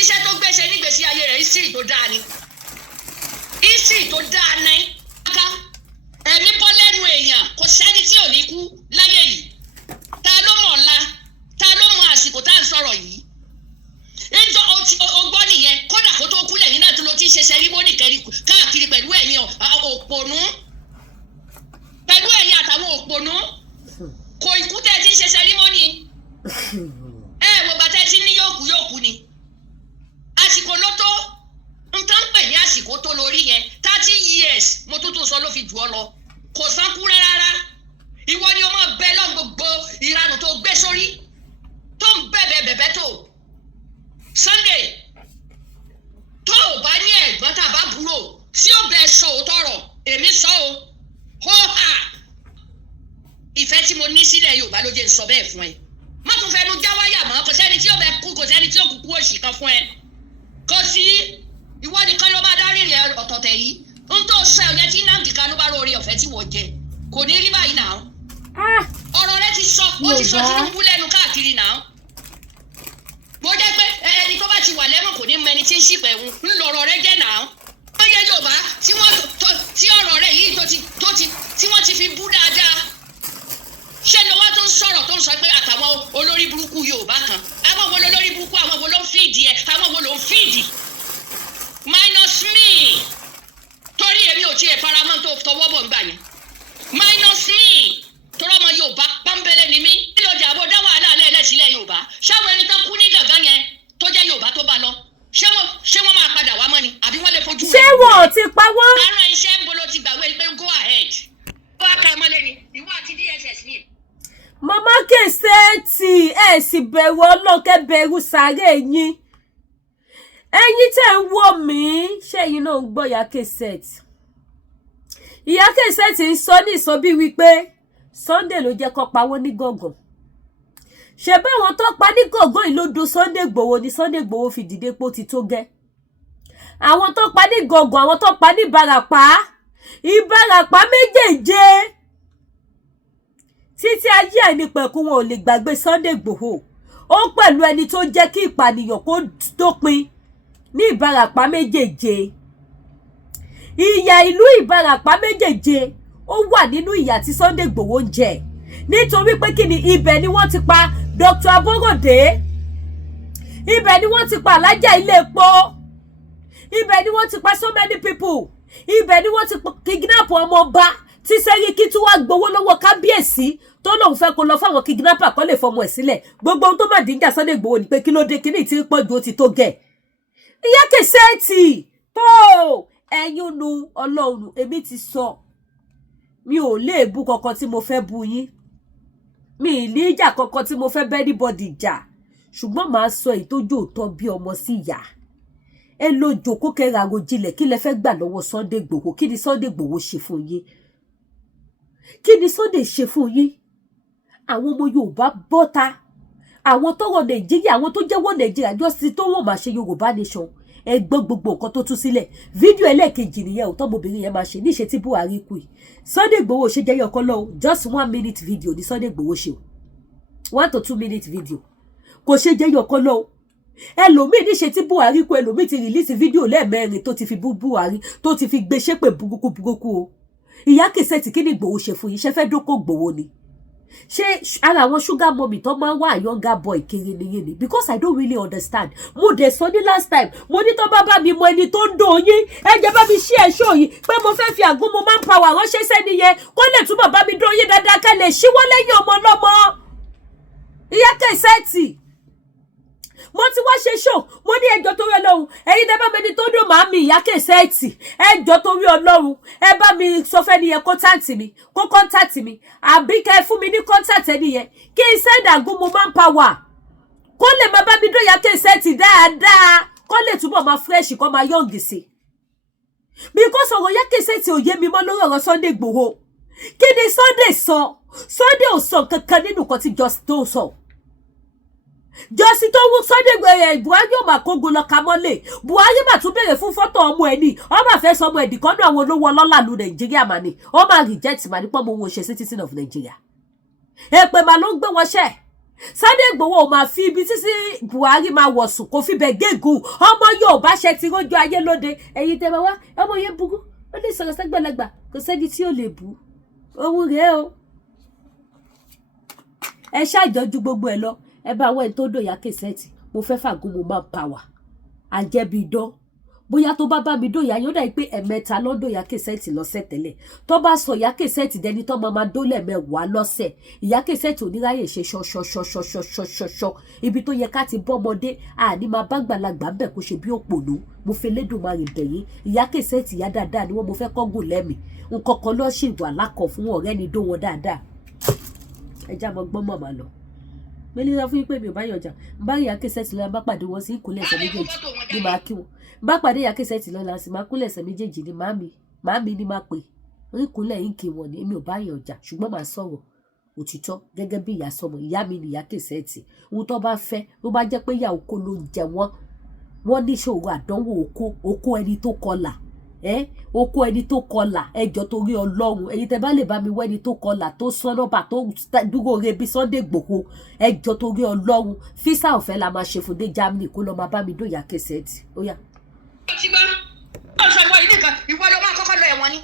iṣẹ́ tó gbéṣe nígbèsí ayé rẹ̀ history tó dáa ni ẹ̀mí bọ́ lẹ́nu èèyàn kò sẹ́ni tí ò ní kú láyé yìí ta ló mọ̀ ọ̀la ta ló mọ̀ àsìkò tá à ń sọ̀rọ̀ yìí ẹjọ́ ọgbọ́n nìyẹn kódà kó tó kú lẹ́yìn náà tó ló ti ń ṣe sẹ́rímọ́nì káàkiri pẹ̀lú ẹ̀yin òpònú pẹ̀lú ẹ̀yin àtàwọn òpònú kò ikú tẹ́ ẹ ti ń ṣe sẹ́rímọ́nì wò bàtẹ́ ti ní yóòkú ni àsìkò ló tó n tán pè ní àsìkò tó lórí yẹn 30 years mo tó sọ ló fi jù ọ lọ kò sánkú rárá ìwọ ni o máa bẹ lọ́n gbogbo ìranù tó gbé sórí tó ń bẹ̀bẹ̀ tó Sunday tó o bá ní ẹ̀gbọ́n tàbá búrò tí ó bẹ sọ òótọ́ rọ̀ èmi sọ o hó hà ìfẹ́ tí mo ní sílẹ̀ Yorùbá ló jẹ́ ń sọ bẹ́ẹ̀ fún ẹ má tún fẹnu já wáyà mọ́ kò sẹ́ni tí ó bẹ kú kò sẹ́ni tí ó kúkú òṣì kan fún ẹ kò sí ìwọ nìkan ló máa dárí rẹ ọ̀tọ̀tẹ̀ yìí ń tó sọ ẹ̀yẹ tí Nnamdi Kanu bá rọ orí ọ̀fẹ́ tí wọ́n jẹ kò ní rí báyìí náà ọ̀rọ̀ rẹ ti sọ Tinubu lẹ́nu káàkiri náà bó jẹ́ pé ẹni tó bá ti wà lẹ́wọ̀n kò ní mọ ẹni tí ń ṣìpẹ̀ ń lọ̀rọ̀ rẹ jẹ́ náà wọ́n yẹ Yorùbá tí ọ̀rọ̀ rẹ yìí tí wọ́n ti fi bú dáadáa ṣé ni wọ́n tó ń sọ̀rọ̀ tó ń sọ pé àtàwọn olórí burúkú Yorùbá kan àwọn wo lolórí burúkú àwọn wo ló ń fìdí ẹ àwọn wo ló ń fìdí minus me torí èmi ò tiẹ̀ faramọ́ tó tọwọ́ bọ̀ ńgbà yẹn minus me torí ọmọ Yorùbá pọ́nbẹ́lẹ́ ni mí nílò ìjà àbọ̀ dá wàhálà lẹ́ẹ̀lẹ́sílẹ̀ Yorùbá ṣáwọn ẹni tán kú ní gàngán yẹn tó jẹ́ Yorùbá tó bá lọ ṣé wọ́n máa padà wá mọ́ ni àbí wọ́n lè fojú rẹ̀. ṣé wọn ò ti pa wọ́n. àárọ̀ iṣẹ́ ń bolo ti gbàgbé pé go ahead wọ́n á ka ẹ mọ́lẹ́ ni ìwọ àti DSS ni. mama Kẹsẹtì ẹ sì bẹ̀rù ọlọ́kẹ́ bẹ̀rù sáré yín ẹ̀yin tẹ́ ń wò mí ṣé ẹ̀yin náà ń gbọ́ ìyá Kẹsẹtì ìyá Kẹsẹtì ń sọ ní ìsọ bí wípé Sunday ló jẹ́ kó pawó ní gọ̀ngàn ṣe báwọn tó pa ní gọ̀ngàn yìí ló do Sunday Igboho ni Sunday Igboho fi dìde pé ó ti tó gẹ́ àwọn tó pa ní gọ̀ngàn àwọn tó pa ní Ìbàràpá méjèèje títí ayé ẹni pẹ̀kú wọn ò lè gbàgbé Sunday Igboho ó pẹ̀lú ẹni tó jẹ́ kí ìpànìyàn kó dópin ní Ìbàràpá méjèèje ìyà ìlú Ìbàràpá méjèèje ó wà nínú ìyà tí Sunday Igboho ń jẹ nítorí pé kí ni ibẹ̀ ni wọ́n ti pa Dr. Aborode ibẹ̀ ni wọ́n ti pa alájà ilé epo ibẹ̀ ni wọ́n ti pa so many people ibẹ̀ ni wọ́n ti kidnap ọmọ ọba tí Sẹ́ríkì tún wá gbowó lọ́wọ́ kábíyèsí tó lóun fẹ́ kó lọ fáwọn kidnapper kó lè fọmọ ẹ̀ sílẹ̀ gbogbo ohun tó má dìjà Sunday Igboho ni pé kí ló dé kíní tí pọ̀ ju ó ti tó gẹ̀ ìyá kẹsẹ́ẹ̀tì tó ẹ̀yin nu Ọlọ́run èmi ti sọ mi ò lè bú kankan tí mo fẹ́ bú yín mi ì ní ìjà kankan tí mo fẹ́ bẹ́ anybody jà ṣùgbọ́n màá sọ èyí tó jò tọ́ bí ọmọ sí ìyá ẹ lọ jókòó kẹ́ra àròjinlẹ̀ kí lẹ fẹ́ gbà lọ́wọ́ Sunday Igboho kí ni Sunday Igboho ṣe fún yín kí ni Sunday ṣe fún yín àwọn ọmọ Yorùbá bọ́ta àwọn tọrọ Nàìjíríà àwọn tó jẹ́wọ́ Nàìjíríà jọ́sí tó wọ́n máa ṣe Yorùbá nation ẹ gbọ́ gbogbo nǹkan tó tú sílẹ̀ fídíò ẹlẹ́ẹ̀kejì nìyẹn tọ́mọbìnrin yẹn máa ṣe níṣe tí Buhari kù yìí Sunday Igboho ṣe jẹ́yẹ ọkọ lọ́wọ́ just 1 minute video ní Sunday Igboho ṣe 1 to 2 minute video kò ṣe jẹ́yẹ ọkọ lọ́wọ́ ẹlòmíì níṣe tí Buhari kù ẹlòmíì ti release fídíò lẹ́ẹ̀mẹ́rin tó ti fi bú Buhari tó ti fi gbé ṣépè burúkú o ìyá kẹsẹ̀tì kí ni Igboho ṣe fún yín ṣe fẹ́ dókò Igboho ni ṣé ara àwọn sugar mommy tó máa ń wá younger boy kiri nìyẹn ni because I don't really understand mo dẹ̀ sọ ní last time mo ní tó bá mi mọ ẹni tó ń dò yín ẹ jẹ́ bá mi share show yìí pé mo fẹ́ fi àgúnmu manpower ránṣẹ́ sẹ́ni yẹn kó lè túbọ̀ bá mi dó yín dáadáa ká lè ṣíwọ́ lẹ́yìn ọmọ ọlọ́mọ ìyá kẹsẹ̀tì mo ti wá ṣe show mo ní ẹjọ́ torí Ọlọ́run ẹ̀yin tẹ́ bá mẹni tó dùn máa mi ìyá kẹsẹ̀tì ẹjọ́ torí Ọlọ́run ẹ bá mi sọ fẹ́ nìyẹn kó contact mi àbí kẹ́ fún mi ní contact ẹni yẹn kí n send àgúnmu manpower kó lè máa bá mi dó ìyá kẹsẹ̀tì dáadáa kó lè túbọ̀ máa fresh kó máa young sí because ọ̀rọ̀ ìyá kẹsẹ̀tì ò yé mi mọ́ lórí ọ̀rọ̀ Sunday Igboho kí ni Sunday sọ Sunday ò sọ kankan nínú kan tí just tó sọ jọ́sí tó wú Sunday Buhari yóò máa kógun lọ ka mọ́lẹ̀ Buhari máa tún béèrè fún fọ́tò ọmọ ẹ̀ ní ọ máa fẹ́ sọ ọmọ ẹ̀dì kan náà àwọn olówó ọlọ́lá lu Nàìjíríà mà ní ọ máa reject mà ní pọ́nmọ́ owó ṣe citizen of Nigeria èpè mà ló ń gbé wọn ṣẹ́ Sunday Igboho ò máa fi ibi títí Buhari máa wọ̀ sùn kò fi bẹ̀ gégùn ọmọ Yorùbá ṣe ti rójú ayé lóde ẹ̀yin tẹ́ bá wá ọmọ yẹn burú ó lè sọ̀rọ̀ sẹ́gbẹ̀lẹ́gbà kò sẹ́ni tí ò lè bú owó rèé o ẹ ṣàjọjú gbogbo ẹ lọ ẹ bá àwọn tó dò ìyá kẹsẹ̀tì mo fẹ́ fàgùnmu manpower àjẹbí idán bóyá tó bá mi dò ìyá yóò dà pé ẹ̀mẹ́ta ló dò ìyá kẹsẹ̀tì lọ́sẹ̀ tẹ́lẹ̀ tó bá sọ ìyá kẹsẹ̀tì dẹni tó máa dó lẹ́ẹ̀mẹ́wàá lọ́sẹ̀ ìyá kẹsẹ̀tì oníráyè ṣe ṣọṣọṣọṣọṣọṣọ ibi tó yẹ ká ti bọ́mọdé àní máa bá gbàlagbà bẹ̀ kó ṣe bí òpònú mo fẹ́ lédùmarè bẹ̀yìn ìyá kẹsẹ̀tì ìyá dáadáa ni wọ́n mo fẹ́ kọ́gùn lẹ́mì nǹkan kan lọ́ ṣì wà lákọ̀ fún ọ̀rẹ́ ni dó wọn dáadáa ẹ já mọ́ gbọ́n mọ̀ máa lọ mẹ́lí sọ fún yín pé mi ò bá yọjà bá ìyá kẹsẹ̀tì lọ́la bá pàdé wọn sí ìkúnlẹ̀ ẹsẹ̀ méjèèjì ní máa kí wọn bá pàdé ìyá kẹsẹ̀tì lọ́la sí máa kúnlẹ̀ ẹsẹ̀ méjèèjì ní màámi ní máa pè ìkúnlẹ̀ yín kí wọn ni èmi ò bá yọjà ṣùgbọ́n màá sọ̀rọ̀ òtítọ́ gẹ́gẹ́ bí ìyá sọmọ ìyá mi ni ìyá kẹsẹ̀tì ohun tó bá fẹ́ ló bá jẹ́ pé ìyá oko ló ń jẹ wọ́n níṣòro àdánwò oko ẹni tó kọlà oko ẹni tó kọlà ẹjọ́ torí Ọlọ́run ẹ̀yin tẹ́ bá lè bá mi wọ ẹni tó kọlà tó sọnọba tó dúró re bí Sunday Igboho ẹjọ́ torí Ọlọ́run físà ọ̀fẹ́ la máa ṣe fún dé Germany kó lọ máa bá mi dó ìyá kẹsẹ̀tì ó yá. ti gbọ́ ọ̀sán ìwọ yìí nìkan ìwọ ló máa kọ́kọ́ lọ ẹ̀wọ̀n ni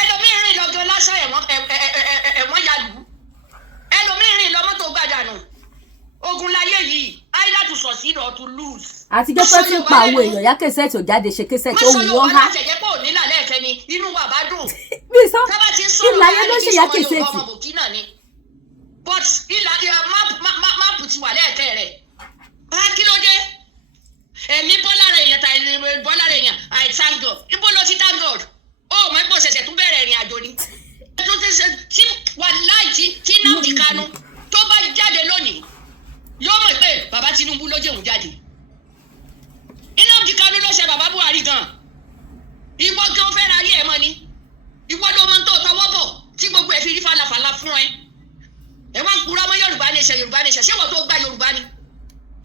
ẹlòmíín rìn lọ gan lásán ẹ̀wọ̀n yàlú ẹlòmíín rìn lọ mọ́tò gbàdánù ogun láyé yìí either to succeed or to lose. àtijọ́ tó ti ń pa àwọn èèyàn ìyá kẹsẹ̀tì ò jáde ṣe kẹsẹ̀tì ó wù wọ́n há. má sọ yóò wá láti ẹ̀jẹ̀ pé òní là lẹ́ẹ̀kẹ́ ni inú wa bá dùn. bí sọ tábà ti ń sọ̀rọ̀ ìlà yẹn ló ṣe ìyá kẹsẹ̀tì. ọmọ Burkina ni but ìlà máàpù ti wà lẹ́ẹ̀kẹ́ rẹ̀ kí ló dé èmi bọ́lá rẹ̀ èèyàn I thank God ibo ló ti thank God ó mọ̀ ẹ́ pọ̀ ṣẹ̀ṣẹ̀ tún bẹ̀rẹ̀ ìrìn àjò ni. tí wà láì tí Nnamdi Kanu tó bá jáde lónìí yóò mọ̀ pé bàbá Tinubu ló jẹun jáde Nnamdi Kanu ló ṣe bàbá Buhari gan ìwọ gan fẹ́ ra ayé ẹ̀ mọ́ ni ìwọ ló mọ tó tọwọ́ bọ̀ tí gbogbo ẹ̀ fi rí falafala fún ẹ wá ń kúrọ́ mọ́ Yorùbá nation ṣé wọ́n tó gba Yorùbá ni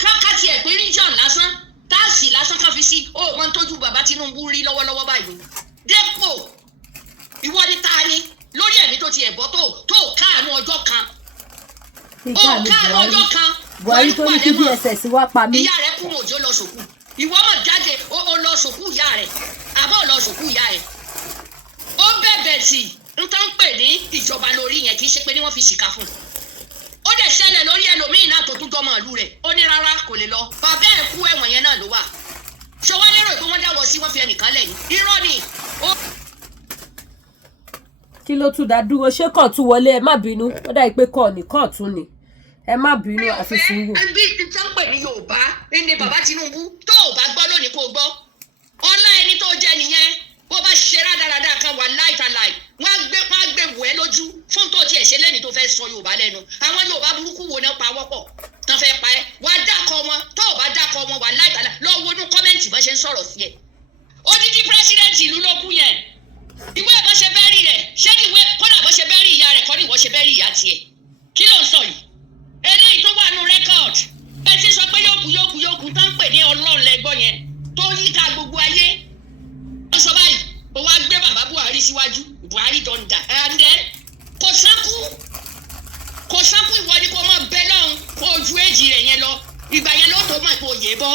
káàkiri ẹ̀ pé region lásán táàsì lásán kan fi sí ó mọ tójú bàbá Tinubu rí lọ́wọ́lọ́wọ́ báyìí dépò ìwọ ni ta ni lórí ẹ̀mí tó ti ẹ̀bọ́ tó káàánú ọjọ́ kan Buhari tó ní kí DSS wá pa mí. ìyá rẹ̀ kú òjò lọ sòkú ìwọ mọ̀ jáde ó lọ sòkú ìyá rẹ̀ àbọ̀ lọ sòkú ìyá ẹ̀ ó bẹ̀bẹ̀ sí n tó ń pè ní ìjọba lórí yẹn kì í ṣe pé ní wọ́n fi ṣìkà fún un ó dẹ̀ ṣẹlẹ̀ lórí ẹlòmíín náà tó tún jọmọ ìlú rẹ̀ ó ní rárá kò lè lọ bàbá ẹ̀ kú ẹ̀wọ̀n yẹn náà ló wà ṣọwọ́ lérò pé wọ́n dáwọ́ sí wọ́n fi ẹnìkan lẹ̀ ní irọ́ ni kí ló tún dá dúró ṣé kàn tún wọlé ẹ má bínú ó dà pé kàn tún ni ẹ má bínú àfi sùúrù. bí tán pè ní Yorùbá ní bàbá Tinubu tó ò bá gbọ́ lónìí kó gbọ́ ọlá ẹni tó jẹ nìyẹn bó bá ṣe rádaràdà kan wà láìtàláì wọ́n á gbé wò ẹ́ lójú fún tó tiẹ̀ ṣe lẹ́ni tó fẹ́ sọ Yorùbá lẹ́nu àwọn Yorùbá burúkú wo náà pa wọ́pọ̀ tán fẹ́ pa ẹ́ wà á dákọ̀ wọn tó ò bá dákọ̀ wọn wà láìtàláì lọ wọnú kọ́mẹ́ǹtì bá ṣe ń sọ̀rọ̀ sí ẹ̀ odidi pírẹsidẹ́ǹtì ìlú ló kú yẹn ìwé bó ṣe bẹ́rì rẹ̀ ṣé ní ìwé kọ́nà bó ṣe bẹ́rì ìyá rẹ̀ kọ́ ní ìwọ ṣe bẹ́rì ìyá tiẹ̀ kí ló ń sọ yìí eléyìí tó wà nù rẹ́kọ̀d ẹ ti sọ pé yókù tán pè ní Ọlọ́run lẹ́gbọ́n yẹn tó yíká gbogbo ayé wọ́n sọ báyìí ó wá gbé bàbá Buhari síwájú Buhari dọ̀ǹda ẹ̀ǹdẹ́ kò sánkú ìwọ ni kò máa bẹ lọ́hùn kó ojú èjì rẹ̀ yẹn lọ ìgbà yẹn ló tó mọ̀ pé òye bọ́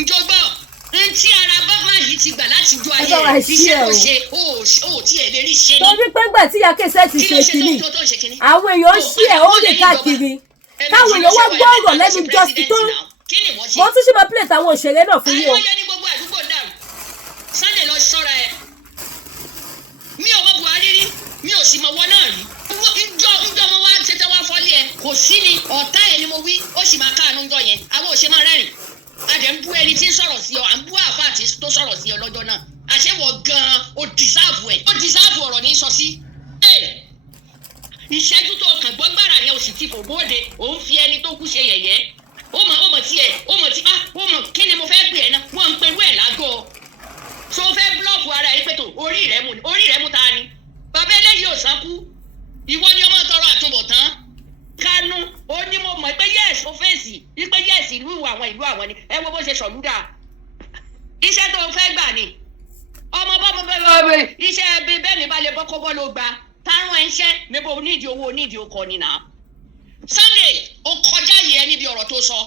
njọgbọ́ ntí ara bàbá yìí ti gbà láti ju ayé rẹ̀ iṣẹ́ kò ṣe ó tí ẹ̀ lè rí ṣe ní. torí pé ńgbà tí Ìyákẹ́sẹ̀ ti ṣe kínní àwọn èèyàn ṣí ẹ̀ ó lè káàkiri káwọn èèyàn wá gbọ́ ọ̀rọ̀ lẹ́nu jọ́sí tó wọ́n tún ṣe máa plate àwọn òṣèré náà fún yín o. ayé ní gbogbo àdúgbò dàrú Sunday lọ ṣọ́ra ẹ̀ mi ò mọ Buhari rí mi ò sì mọ wọn náà rí njọ mo wá tètè wá fọ́lé ẹ kò sí ni ọ̀tá ẹ ni mo wí ó sì máa káàánú njọ yẹn àwọn òṣèré máa rẹ́rìn adẹ̀ ń bú ẹni tí ń sọ̀rọ̀ sí ọ à ń bú àfáà tí tó sọ̀rọ̀ sí ọ lọ́jọ́ náà àṣẹwọ̀ gan-an ó dìsáàbù ọ̀rọ̀ ní sọ sí. ìṣẹ́jú tó kàn gbọ́ gbàrà yẹn ò sì ti fò bóde òun fi ẹni tó kú ṣe yẹ̀yẹ́ ó mọ̀ kí ni mo fẹ́ pè ẹ́ náà wọ́n ń perú ẹ̀ lágọ̀ọ́ tó fẹ́ búlọ́ọ̀kù ara ẹ̀ pẹ̀tọ̀ orí rẹ̀ mú ta ni bàbá eléyìí ò sánkú ìwọ ni ọmọ tọrọ àtúbọ̀tán Kánú ó ní mo mọ̀ pé yes ó fèsì wípé yes ìlú àwọn ni ẹ wo bó ṣe sọ̀lúdà iṣẹ́ tó fẹ́ gbà ni ọmọ bọ́ iṣẹ́ bẹ́ẹ̀ mi bá lè bọ́ kó bọ́ ló gba táwọn ẹ̀ ń ṣẹ́ níbo onídìí owó onídìí okọ̀ ni nà. Sunday ó kọjá yìí ẹ níbi ọ̀rọ̀ tó sọ.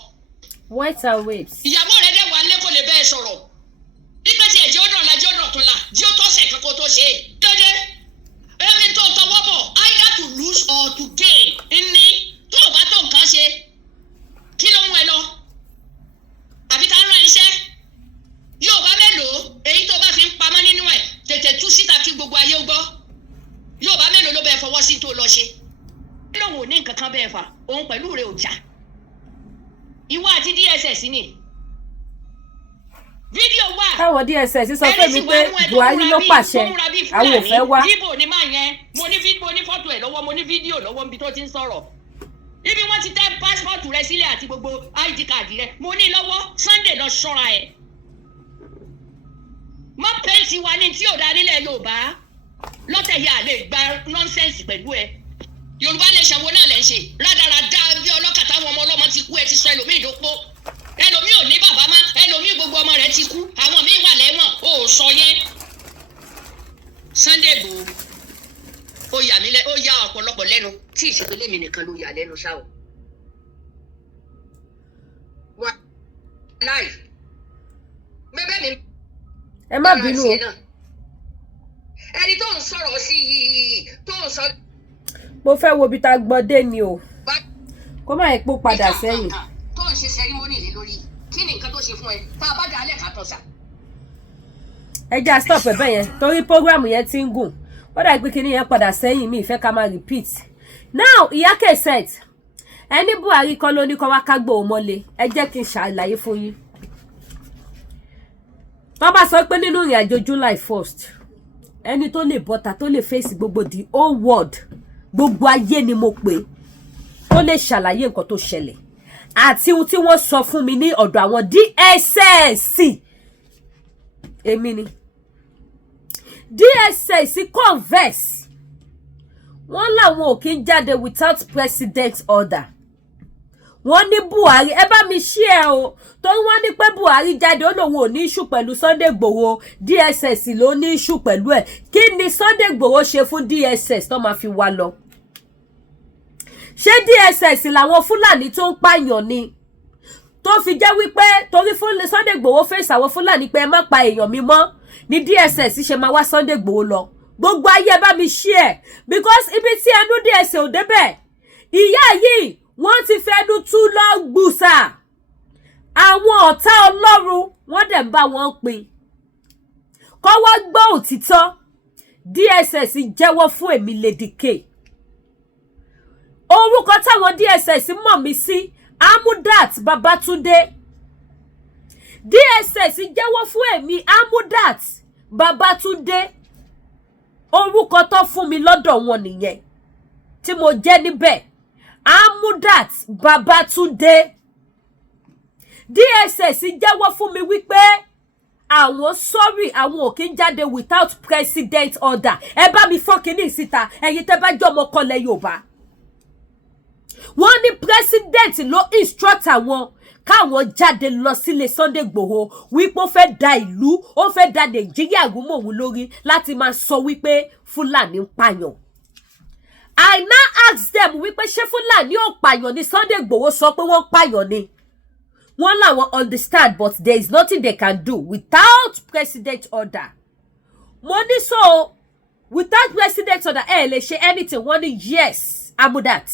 white and waves. ìyàwó rẹ̀ dẹ̀ wà lẹ́kọ̀ọ́ lè bẹ́ẹ̀ sọ̀rọ̀ nígbà tí ẹ̀jẹ̀ ọ̀dọ̀ la jẹ́ ọ̀dọ̀ tó la jí ó tọ́sẹ̀ kankan tó ṣe é dédé èmi tó tọwọ́ bọ̀ either to lose or to gain ní tó o bá tó nǹkan ṣe kí ló mú ẹ lọ àbí tá a rán iṣẹ́ yóò bá mélòó èyí tó bá fi ń pamọ́ nínú ẹ̀ tètè tú síta kí gbogbo ayé gbọ́ yóò bá mélòó ló bẹ́ẹ̀ fọwọ́ sí tó lọ ṣe kí lóun ò ní nǹkan kan bẹ́ẹ̀ fà òun pẹ̀lú rẹ̀ ò jà ìwọ àti DSS ni fídíò wà káwọn DSS sọ fún mi pé Buhari ló pàṣẹ àwọn ò fẹ́ wá. ibo ni máa yẹn mo ní fọ́tò ẹ̀ lọ́wọ́ mo ní fídíò lọ́wọ́ níbi tó ti ń sọ̀rọ̀ ibi wọ́n ti tẹ́ pásítọ̀tù rẹ sílẹ̀ àti gbogbo ID card rẹ mo ní lọ́wọ́ Sunday lọ ṣọ́ra ẹ̀ mọ́ pẹ́ǹsì wa ní tí ò dá nílẹ̀ Yorùbá lọ́tẹ̀ yà lè gba nọ́ńsẹ̀nsì pẹ̀lú ẹ Yorùbá lè ṣàwọn náà lẹ́ ń ṣe rádaràdá bí ọlọ́kàtà àwọn ọmọ ọlọ́mọ ti kú ẹ ti sọ ẹlòmíì dópó ẹlòmíì ò ní bàbá mọ́ ẹlòmíì gbogbo ọmọ rẹ̀ ti kú àwọn míì wà lẹ́wọ̀n ò sọ yẹn Sunday Igboho ó yà ọ̀pọ̀lọpọ̀ lẹ́nu tí ìṣèpele mi nìkan ló yà lẹ́nu ṣá o. wà láì bẹ́ẹ̀ mi. ẹ má bínú o. ẹni tó ń sọ̀rọ̀ sí yìí tó ń sọ. mo fẹ́ wo ibi tá a gbọ́ dé ni o kó má yẹ pé ó padà sẹ́yìn. tó ń ṣe sẹ́rímọ́nì lé lórí kí ni nǹkan tó ṣe fún ẹ tá a bá dà á lẹ̀ ká tọ̀ sà. ẹ já stop ẹ bẹ́ẹ̀ yẹn torí program yẹn ti ń gùn ó dà pé kíní yẹn padà sẹ́yìn mi ìfẹ́ ká máa repeat. now Ìyákẹ́sẹ̀ ẹni Buhari kọ́ ló ní kọ́ wá kágbó o mọ́lé ẹ jẹ́ kí n ṣàlàyé fún yín. wọ́n bá sọ pé nínú ìrìn àjò July 1st ẹni tó lè bọ́ta tó lè face gbogbo the whole world gbogbo ayé ni mo pè tó lè ṣàlàyé nǹkan tó ṣẹlẹ̀ àti ohun tí wọ́n sọ fún mi ní ọ̀dọ̀ àwọn DSS èmi ni DSS converse wọ́n làwọn ò kí ń jáde without president order wọ́n ní Buhari ẹ bá mi share o torí wọ́n ní pé Buhari jáde ó lòun ò ní issue pẹ̀lú Sunday Igboho DSS ló ní issue pẹ̀lú ẹ̀ kí ni Sunday Igboho ṣe fún DSS tó máa fi wá lọ ṣé DSS làwọn Fúlàní tó ń pààyàn ni tó fi jẹ́ wípé torí Sunday Igboho fèsì àwọn Fúlàní pé ẹ má pa èèyàn mi mọ́ ní DSS ṣe máa wá Sunday Igboho lọ gbogbo ayé bá mi share because ibi tí ẹnu DSS ò débẹ̀ ìyá yìí wọ́n ti fẹ́nu tú lọ gbùsà àwọn ọ̀tá Ọlọ́run wọ́n dẹ̀ ń bá wọn pín kọ́wọ́ gbọ́ òtítọ́ DSS jẹ́wọ́ fún èmi Lady K. Orúkọ táwọn DSS mọ̀ mí sí Amudat Babatunde. DSS jẹ́wọ́ fún èmi Amudat Babatunde. Orúkọ tó fún mi lọ́dọ̀ wọn nìyẹn. Tí mo jẹ́ níbẹ̀. Amudat Babatunde. DSS jẹ́wọ́ fún mi wípé àwọn sorry àwọn ò kí ń jáde without president order. Ẹ bá mi fọ́n kíní síta ẹ̀yin tẹ́ bá jọ ọmọ kọlẹ̀ Yorùbá. Wọ́n ní president ló instruct àwọn káwọn jáde lọ sílé Sunday Igboho wípé ó fẹ́ da ìlú ó fẹ́ da Nàìjíríà rú mọ́ òun lórí láti máa sọ wípé Fúlàní ń pààyàn. I now ask them wípé ṣé Fúlàní ò pààyàn ni Sunday Igboho sọ pé wọ́n pààyàn ni. Wọ́n làwọn understand but there is nothing they can do without president order. Mo ní so without president order lè ṣe anything. Wọ́n ní yes Amudat.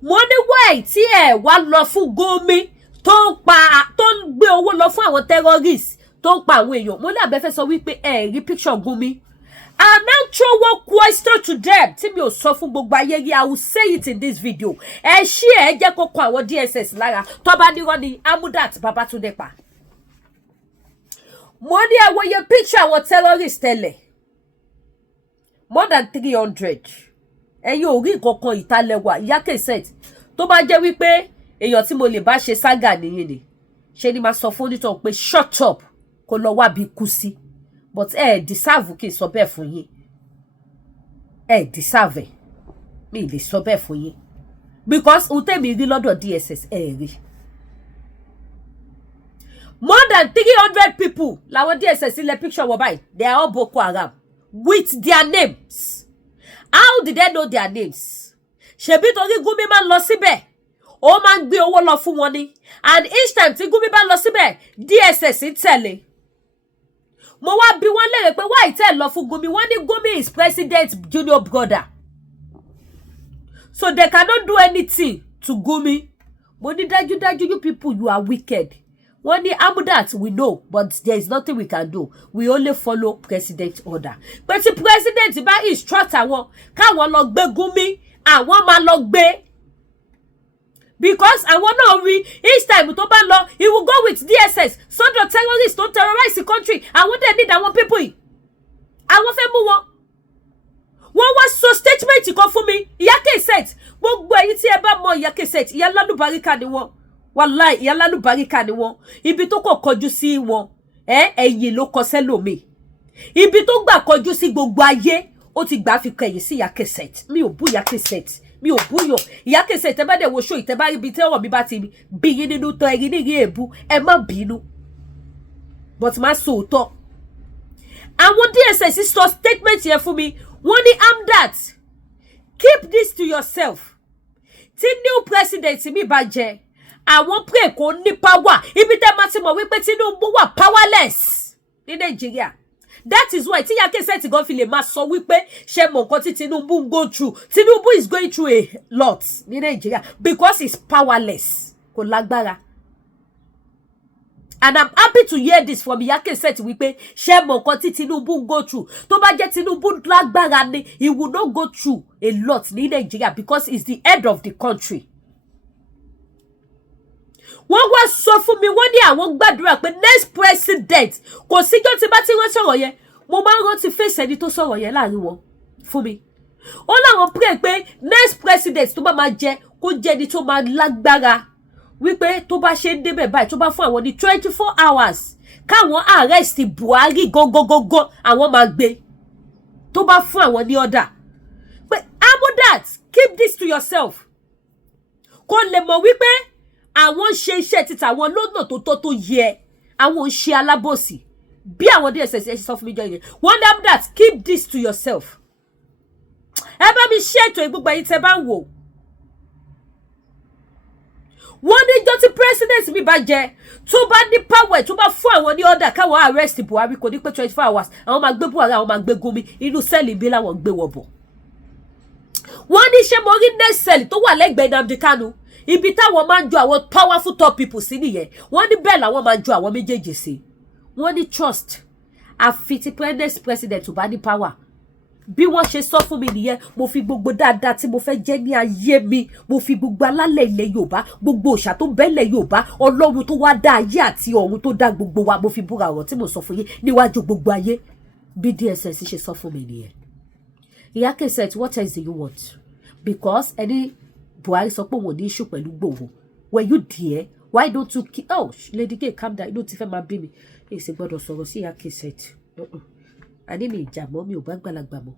Mo ní why tí wá lọ fún Gumi tó ń gbé owó lọ fún àwọn terrorists tó ń pa àwọn èèyàn. Mo ní àbẹ́fẹ́ sọ wípé rí picture Gumi. I now throw one question to them. Tí mi ò sọ fún gbogbo ayé rí, I will say it in this video. Ẹ jẹ́ kó kọ àwọn DSS lára. Tó bá ní wọ́n ní Amudat Babatunde pa. Mo ní ẹ wo ye picture àwọn terrorists tẹ́lẹ̀. More than 300. Ẹ̀yin ò rí nǹkan kan ìtàlẹ́wà Iyake said. Tó bá jẹ́ wípé èèyàn tí mo lè bá ṣe saga nìyẹn ni. Ṣé ni máa sọ fún onítọ̀ pé shut up kó lọ wá bí kú sí. But deserve kí n sọ bẹ́ẹ̀ fún yín. Deserve. Mi lè sọ bẹ́ẹ̀ fún yín. Because ohun tẹ́mi rí lọ́dọ̀ DSS rí. More than 300 people làwọn DSS ilẹ̀ picture wọ báyìí. They are all Boko Haram. With their names. How did they know their names? Ṣebí torí Gumi máa ń lọ síbẹ̀. Ó máa ń gbé owó lọ fún wọn ni. And each time tí Gumi bá lọ síbẹ̀, DSS ń tẹ̀lé. Mo wá bi wọ́n léèrè pé why tell lọ fún Gumi? Wọ́n ní Gumi is president junior brother. So they cannot do anything to Gumi. Mo ní dájúdájú you people you are wicked. Wọ́n ní Amudat we know but there is nothing we can do. We only follow president order. But the president bá instruct àwọn káwọn lọ gbé Gumi, àwọn máa lọ gbé. Because àwọn náà rí each time tó bá lọ, he will go with DSS. Sọ́dọ̀ terrorists don't terrorize the country. Àwọn dẹ̀ need àwọn people yìí. Àwọn fẹ́ mú wọn. Wọ́n wá sọ statement kan fún mi. Iyake said, gbogbo ẹ̀yin tí ẹ bá mọ̀ Iyake said, ìyá lálùbáríkà ni wọ́n. Wallahi, ìyá lálùbáríkà ni wọ́n. Ibi tó kọ̀ kọjú sí wọn, ẹ̀yìn ló kọ sẹ́lòmíì. Ibi tó gbà kọjú sí gbogbo ayé, ó ti gbà fi kẹ̀yìn sí Iyake said. Mi ò bú Iyake said. Mi ò búyàn. Iyake said tẹ́ bá dé wo show tẹ́ bá rí bí tẹ́ ọ̀rọ̀ mi bá ti bí yín nínú tó ẹ̀rí ní rí èbú ẹ má bínú. But má sòótọ́. Àwọn DSS sọ statement yẹn fún mi. Wọ́n ní Amudat. Keep this to yourself. Tí new president mi bá jẹ, àwọn pray kò ní power. Ibi tẹ́ máa ti mọ̀ wípé Tinubu wà powerless ní Nàìjíríà. That is why tí Iyake said gan fi lè máa sọ wípé ṣé mọ̀ nǹkan tí Tinubu ń go through. Tinubu is going through a lot ní Nigeria because he's powerless. Kò lágbára. And I'm happy to hear this from Iyake said wípé ṣé mọ̀ nǹkan tí Tinubu ń go through. Tó bá jẹ́ Tinubu lágbára ni, he will not go through a lot ní Nigeria because he's the head of the country. Wọ́n wá sọ fún mi wọ́n ní àwọn gbàdúrà pé next president kò síjọ́ tí bá tí wọ́n sọ̀rọ̀ yẹn mo máa ń rántí face ẹni tó sọ̀rọ̀ yẹn láàrin wọn fún mi. Ó láwọn pray pé next president tó bá máa jẹ kó jẹ́ ẹni tó máa lágbára wípé tó bá ṣe ń débẹ̀ báyìí tó bá fún àwọn ní 24 hours káwọn arrest Buhari gógógógó àwọn máa gbé tó bá fún àwọn ní order. Pé Amudat keep this to yourself. Kó lè mọ̀ wípé àwọn ṣe iṣẹ́ títa àwọn lọ́nà tó tọ́ tó yẹ àwọn ṣe alábòsí bí àwọn DSS ṣe sọ fún mi jọ yẹn. Wọ́n ní Amudat keep this to yourself. Ẹ bá mi ṣe ètò ìgbogbo ẹ̀yin tẹ́ bá ń wò. Wọ́n ní jọ́ tí president mi bá jẹ tó bá ní power tó bá fún àwọn ní order káwọn arrest Buhari kò ní pé 24 hours àwọn máa gbé Buhari àwọn máa gbé Gumi inú sẹ́ẹ̀lì bí láwọn gbé wọ̀ bọ̀. Wọ́n ní ṣé mo rí next cell tó wà lẹ́gbẹ̀ẹ́ Nnamdi Kanu ibi táwọn máa ń jọ àwọn powerful top people sí nìyẹn. Wọ́n ní bẹ́ẹ̀ làwọn máa ń jọ àwọn méjèèjì sí. Wọ́n ní trust àfi tí president ò bá ní power bí wọ́n ṣe sọ fún mi nìyẹn. Mo fi gbogbo dáadáa tí mo fẹ́ jẹ́ ní ayé mi, mo fi gbogbo alálẹ̀ ilẹ̀ Yorùbá, gbogbo òòṣà tó bẹ́lẹ̀ Yorùbá, Ọlọ́run tó wá dá ayé àti ọ̀run tó dá gbogbo wa, mo fi búra ọ̀rọ̀ tí mo sọ fún yín níwájú gbogbo ayé. Bí DSS ṣe sọ fún mi nìyẹn. Ìyá Cassette, what else do you want? Because ẹni Buhari sọ pé òun ní issue pẹ̀lú Igboho. Were you there? Why don't you oh, Lady K, calm down. Inú ti fẹ́ máa bí mi. Èsì gbọ́dọ̀ sọ̀rọ̀ sí Ìyá Cassette. Àní mi ìjà mọ́, mi ò bá gbàlagbà mọ́.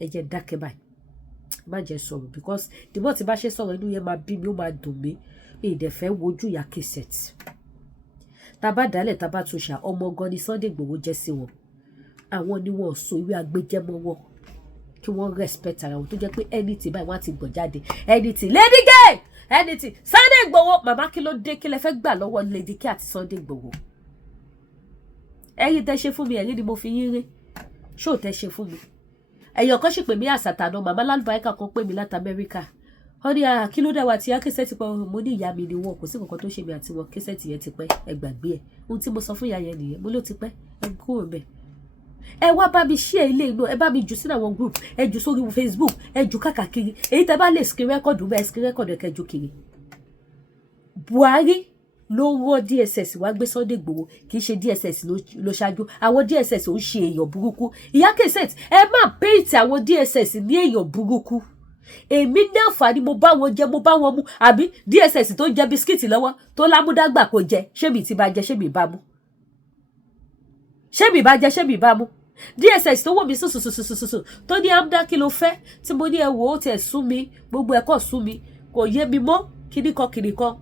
Ẹ jẹ́ dákẹ́ báyìí. Má jẹ́ sọ̀rọ̀ because the more tí bá ṣe sọ̀rọ̀ inú yẹn máa bí mi, ó máa dùn mí. Mi ì dẹ̀ fẹ́ wojú Ìyá Cassette. Tá bá dálẹ̀ tá bá tún ṣà ọmọ gan ni Sunday Igboho jẹ́ sí wọn. Àwọn ni wọ́n so ìwé agbẹjẹ́mọ́ wọn. Kí wọ́n respect ara wọn tó jẹ́ pé anything báyìí wọ́n á ti gbọ̀n jáde. Anything Lady K, anything Sunday Igboho, màmá kí ló dé kí lẹ fẹ́ gbà lọ́wọ́ Lady K àti Sunday Igboho. Ẹ̀yin tẹ́ ṣe fún mi, ẹ̀yin ni mo fi yín rí. Ṣó tẹ́ ṣe fún mi. Ẹ̀yàn kan sì pè mí àsàtànà, màmá lálùbáríkà kan pè mí láti Amẹ́ríkà. Ó ní kí ló dá wa tí Ìyá Cassette pọ̀, mo ní ìyá mi ni wọn, kò sí nǹkan tó ṣe mi àti wọn. Cassette yẹn ti pẹ́, ẹ gbàgbé ẹ̀. Ohun tí mo sọ fún ìyá yẹn nìyẹn, mo ló ti pẹ́, ẹ kúrò ńbẹ̀. Ẹ wá bá mi share ilé inú, ẹ bá mi jù sínú àwọn group, ẹ jù sórí Facebook, ẹ jù káàkiri. Èyí tẹ́ bá lè screen record bẹ́ẹ̀ screen record ẹ kẹjù kiri. Buhari ló wọ́ DSS wá gbé Sunday Igboho, kì í ṣe DSS ló ṣáájú. Àwọn DSS ò ń ṣe èèyàn burúkú. Ìyá Cassette, ẹ má paint àwọn DSS ní èèyàn burúkú. Èmi ní àǹfààní, mo bá wọn jẹ, mo bá wọn mu. Àbí DSS tó ń jẹ bisikíìtì lọ́wọ́ tó lámúdágbà kò jẹ, ṣé mi ti bá jẹ, ṣé mi bá mu? Ṣé mi bá jẹ, ṣé mi bá mu? DSS tó wò mí sùsùsùsùsùsù tó ní Amda kí ló fẹ́ tí mo ní ẹ wò ó tẹ̀ sú mi, gbogbo ẹ̀kọ́ sú mi, kò yé mi mọ́, kíníkan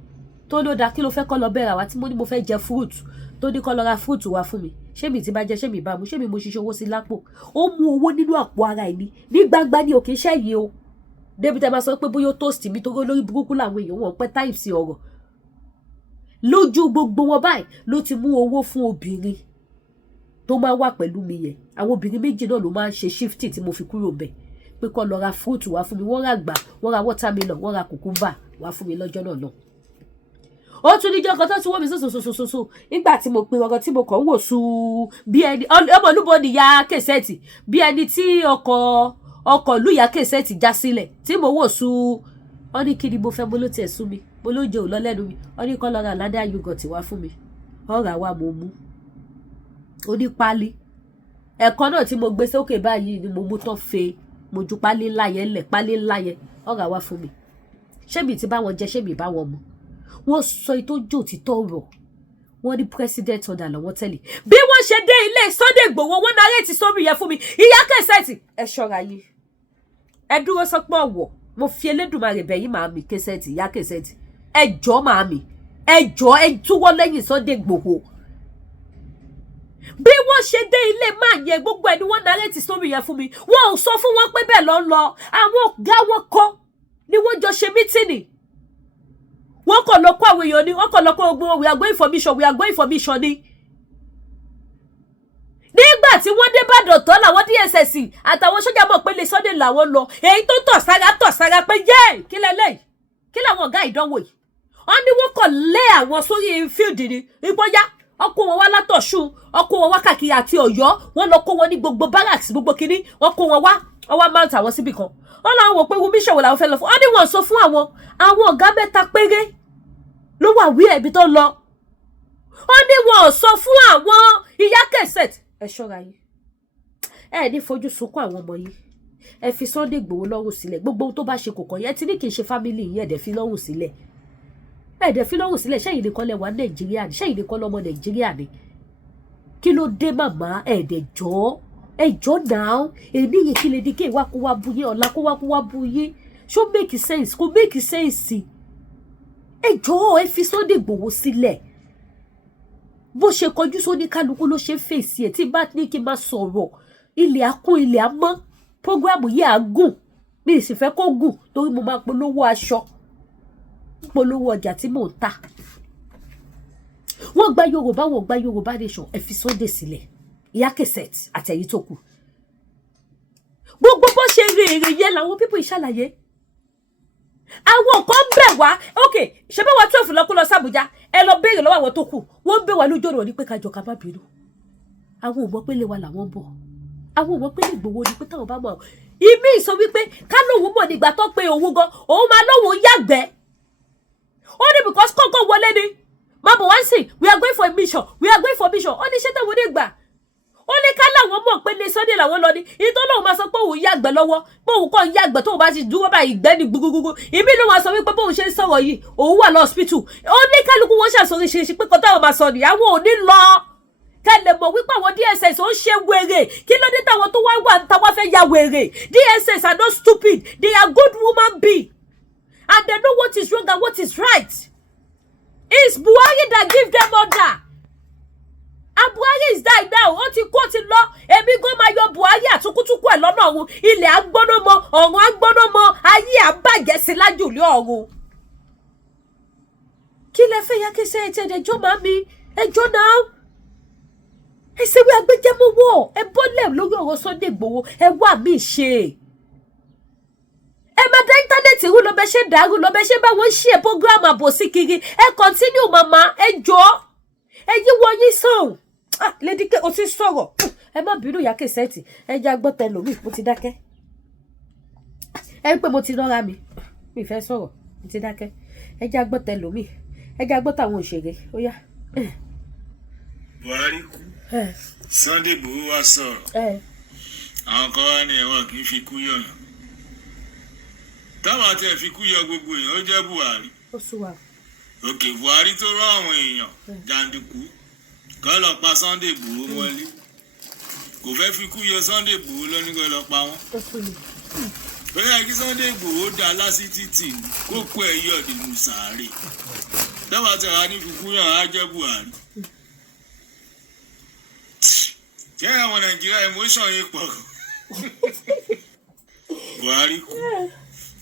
tó ló dá kí ló fẹ́ kọ́ lọ bẹ̀rẹ̀ wá tí mo ní mo fẹ́ jẹ fruit tó ní kọ́ lọ ra fruit wá fún mi. Ṣé mi ti bá jẹ, ṣé mi bá mu? Ṣé mi mo ṣiṣẹ́ owó sí lápò? Ó mú owó nínú àpò ara ẹ̀ ní gbangba ní òkè iṣẹ́ yìí o. Débi tẹ́ máa sọ pé bóyá ó toast mi torí olórí burúkú làwọn èèyàn wọn pẹ́ táìpì sí ọ̀rọ̀. Lójú gbogbo wọn báyìí ló ti mú owó fún obìnrin tó máa wà pẹ̀lú mi yẹn. Àwọn obìnrin méjì náà ló máa ń ṣe shifting tí mo fi kúrò bẹ̀ pé kó lọ ra fruit wá fún mi. Wọ́n ra gbà, wọ́n ra watermelon, wọ́n ra cucumber wá fún mi lọ́jọ́ náà. Ó tún níjọ́ kan tó ti wọ́n mi sùsùsùsùsù nígbà tí mo pin ọ̀rọ̀ tí mo kàn wò sùn bí ẹni ọmọlúbọ ni Ìyá Cassette, bí ẹni tí ọkọ̀ ìlú Ìyá Cassette já sílẹ̀ tí mo wò sùn. Ó ní kí ni mo fẹ́, mo ló tiẹ̀ sú mi, mo ló jẹ́ òlọ́ lẹ́nu mi. Ó ní kó lọ ra ládà yogurt wá fún mi. Ọ̀rà wa mo mú. Ó ní pálí. Ẹ̀kan náà tí mo gbé sókè báyìí ni mo mú tán fe, mo ju pálí ńlá yẹn lẹ̀, pálí ńlá yẹn. Ọ̀rà wa fún mi. Ṣé mi ti bá wọn jẹ, ṣé mi bá wọn mu? Wọ́n sọ ìtọ́jú òtítọ́ ọ̀rọ̀. Wọ́n ní president order lọ́wọ́ tẹ́lẹ̀. Bí wọ́n ṣe dé ilé Sunday Igboho, wọ́n narrate sórí yẹn fún mi. Ìyá Cassette, ẹ ṣọ́ra yín. Ẹ dúró sọpọ̀ ọ̀wọ̀. Mo fi Elédùmarè bẹ̀yìn màámi Cassette, Ìyá Cassette. Ẹ jọ̀ọ́ màámi. Ẹ jọ̀ọ́ ẹ túwọ́ lẹ́yìn Sunday Igboho. Bí wọ́n ṣe dé ilé máa yẹ gbogbo ẹni wọ́n narrate sórí yẹn fún mi. Wọ́n ò sọ fún wọn pé bẹ́ẹ̀ ló ń lọ. Àwọn ọ̀gá wọn kọ́ ni wọ́n jọ ṣe mítìnì. Wọ́n kàn lọ kó àwọn èèyàn ni, wọ́n kàn lọ kó gbogbo we are going for mission ni. Nígbà tí wọ́n dé Ìbàdàn tán làwọn DSS àtàwọn sójà mọ̀ pé lè Sunday làwọn lọ. Èyí tó tọ̀ sára pé yé kí lẹ́lẹ́yìí, kí làwọn ọ̀gá ìdánwò yìí. Wọ́n ní wọ́n kàn lé àwọn sórí field ni, ìgbóyá ọkọ wọn wá látọ̀ṣun, ọkọ wọn wá káàkiri àti Ọ̀yọ́, wọ́n lọ kó wọn ní gbogbo barracks gbogbo kinní, wọ́n kó wọn wá, wọ́n wá mount àwọn síbì kan. Wọ́n láwọn wò pé wọ́n mission wo làwọn fẹ́ lọ fún. Wọ́n ní wọ́n sọ fún àwọn ọ̀gá mẹ́ta péré ló wà wí ẹ̀bí tó lọ. Wọ́n ní wọ́n sọ fún àwọn Ìyá Cassette. Ẹ ṣọ́ra yín. Ẹ ní fojú sunkún àwọn ọmọ yín. Ẹ fi Sunday Igboho lọ́rùn sílẹ̀. Gbogbo ohun tó bá ṣe kò kàn yẹn tí ní kì í ṣe family yín ẹ̀dẹ̀ fi lọ́rùn sílẹ̀. Ẹ̀dẹ̀ fi lọ́rùn sílẹ̀, ṣẹ́yìn nìkan lẹ wà Nàìjíríà ni, ṣẹ́yìn nìkan lọ́mọ Nàìjíríà ni. Kí ló dé màmá ẹ̀dẹ̀ jọ́? Ẹjọ́ náà èmi yìí kí lè di kí ìwà kó wá bu yín, ọ̀la kó wá bu yín. Ṣó make sense? Kò make sense. Ẹjọ́ ẹ fi Sunday Igboho sílẹ̀. Bó ṣe kọjú sóní kálukú ló ṣe fèsì ẹ̀ tí bá ní kí n máa sọ̀rọ̀. Ilẹ̀ akún ilẹ̀ amọ́. Prógrámù yìí á gùn. Mi sì fẹ́ kó gùn torí mo máa polówó aṣọ. Polówó ọjà tí mò ń tà. Wọ́n gba Yorùbá nation, ẹ fi Sunday sílẹ̀. Ìyá Cassette àtẹ̀yí tó kù. Gbogbo bó ṣe rèrè yẹn làwọn pípọ̀ ìṣàlàyé. Àwọn kan bẹ̀ wá, okay, ṣe bẹ́ wá 12 lọ kó lọ s'Abuja, ẹ lọ béèrè lọ́wọ́ àwọn tó kù. Wọ́n bẹ̀ wá lójú ọ̀rọ̀ ní pé ká jọ ká má bínú. Àwọn ò mọ̀ pé lè wa làwọn bọ̀. àwọn ọmọ pé Ìgbòho ni pé táwọn bá mọ̀ ìmí sọ wípé ká lóun mọ̀ nígbà tó pé òun gan òun máa lóun yàgbẹ́ ó ní because kọ́kọ́ wọlé ni máa bọ̀ wá sí we are going for a mission ó ní ṣé táwọn dé gbà ó ní ká láwọn mọ̀ pé ní Sunday làwọn lọ ní ìtọ́ lóun máa sọ pé òun yàgbẹ́ lọ́wọ́ pé òun kọ́ yàgbẹ́ tóun bá ti dúró báyìí ìgbẹ́ ní gbúgbúgbú ìmí ló wá sọ wípé bóun ṣe ń sọ̀rọ̀ yìí òun wà lọ hospital ó ní kálukú wọn ṣàṣọrí ṣe pé kọ́tà wọn máa sọ nìyí àwọn ò ní lọ kẹ́lẹ̀ mọ̀ wípé àwọn DSS ó ń ṣe wèrè kí ló dé táwọn tó wá wà táwọn fẹ́ ya wèrè DSS are not stupid they are good woman being and they know what is wrong and what is right. It's Buhari that give them order. And Buhari is dying now. Ó ti kó ti lọ. Èmi gan máa yọ Buhari àtúkútúkú ẹ̀ lọ́nà ọ̀run. Ilẹ̀ agbóná mọ́, ọ̀run agbóná mọ́, ayé àbàjẹ́ sí lájú ilé ọ̀run. Kí lẹ fẹ́ ya kí ṣe ẹjọ́ máa mi? Ẹjọ́ náà. Ẹ ṣe wí agbẹjẹ́mọ́wọ́. Ẹ bọ́lẹ̀ lórí ọ̀rọ̀ Sunday Igboho. Ẹ wá mi ṣe. Ẹ máa dá íńtánẹ́ẹ̀tì rú lọ bẹ ṣe dàrú lọ bẹ ṣe bá wọn ṣe program àbòsí kiri ẹ continue màmá ẹ jọ ẹ yí wọ yín sàn Lady K o ti sọ̀rọ̀ ẹ má bínú ìyá Kẹsẹtì ẹ jẹ́ agbọ́tẹ lómi mo ti dákẹ́ ẹ pé mo ti lọ́ra mi fẹ́ sọ̀rọ̀ mo ti dákẹ́ ẹ jẹ́ agbọ́tẹ lómi ẹ jẹ́ agbọ́tẹ àwọn òṣèré ó yá. Buhari kú Sunday Igboho wá sọ̀rọ̀ àwọn kan wá ní ẹ̀wọ̀n kì í fi kú yọ̀yàn táwọn àti ẹ̀fi kú yọ gbogbo èèyàn ó jẹ́ Buhari. Ó sún wa. Òkè Buhari tó rán àwọn èèyàn jàǹdùkú kọ́ lọ pa Sunday Igboho mọ́lé kò fẹ́ fi kú yọ Sunday Igboho lọ nígbà lọ pa wọ́n. Ó sún mi. Ó yẹ kí Sunday Igboho dá lásì títì kó kó ẹ̀ yọ̀ nínú sàárè táwọn àti ẹ̀wà ní fi kú yàn á jẹ́ Buhari. Ṣé àwọn Nàìjíríà emotion yìí pọ̀? Buhari kú.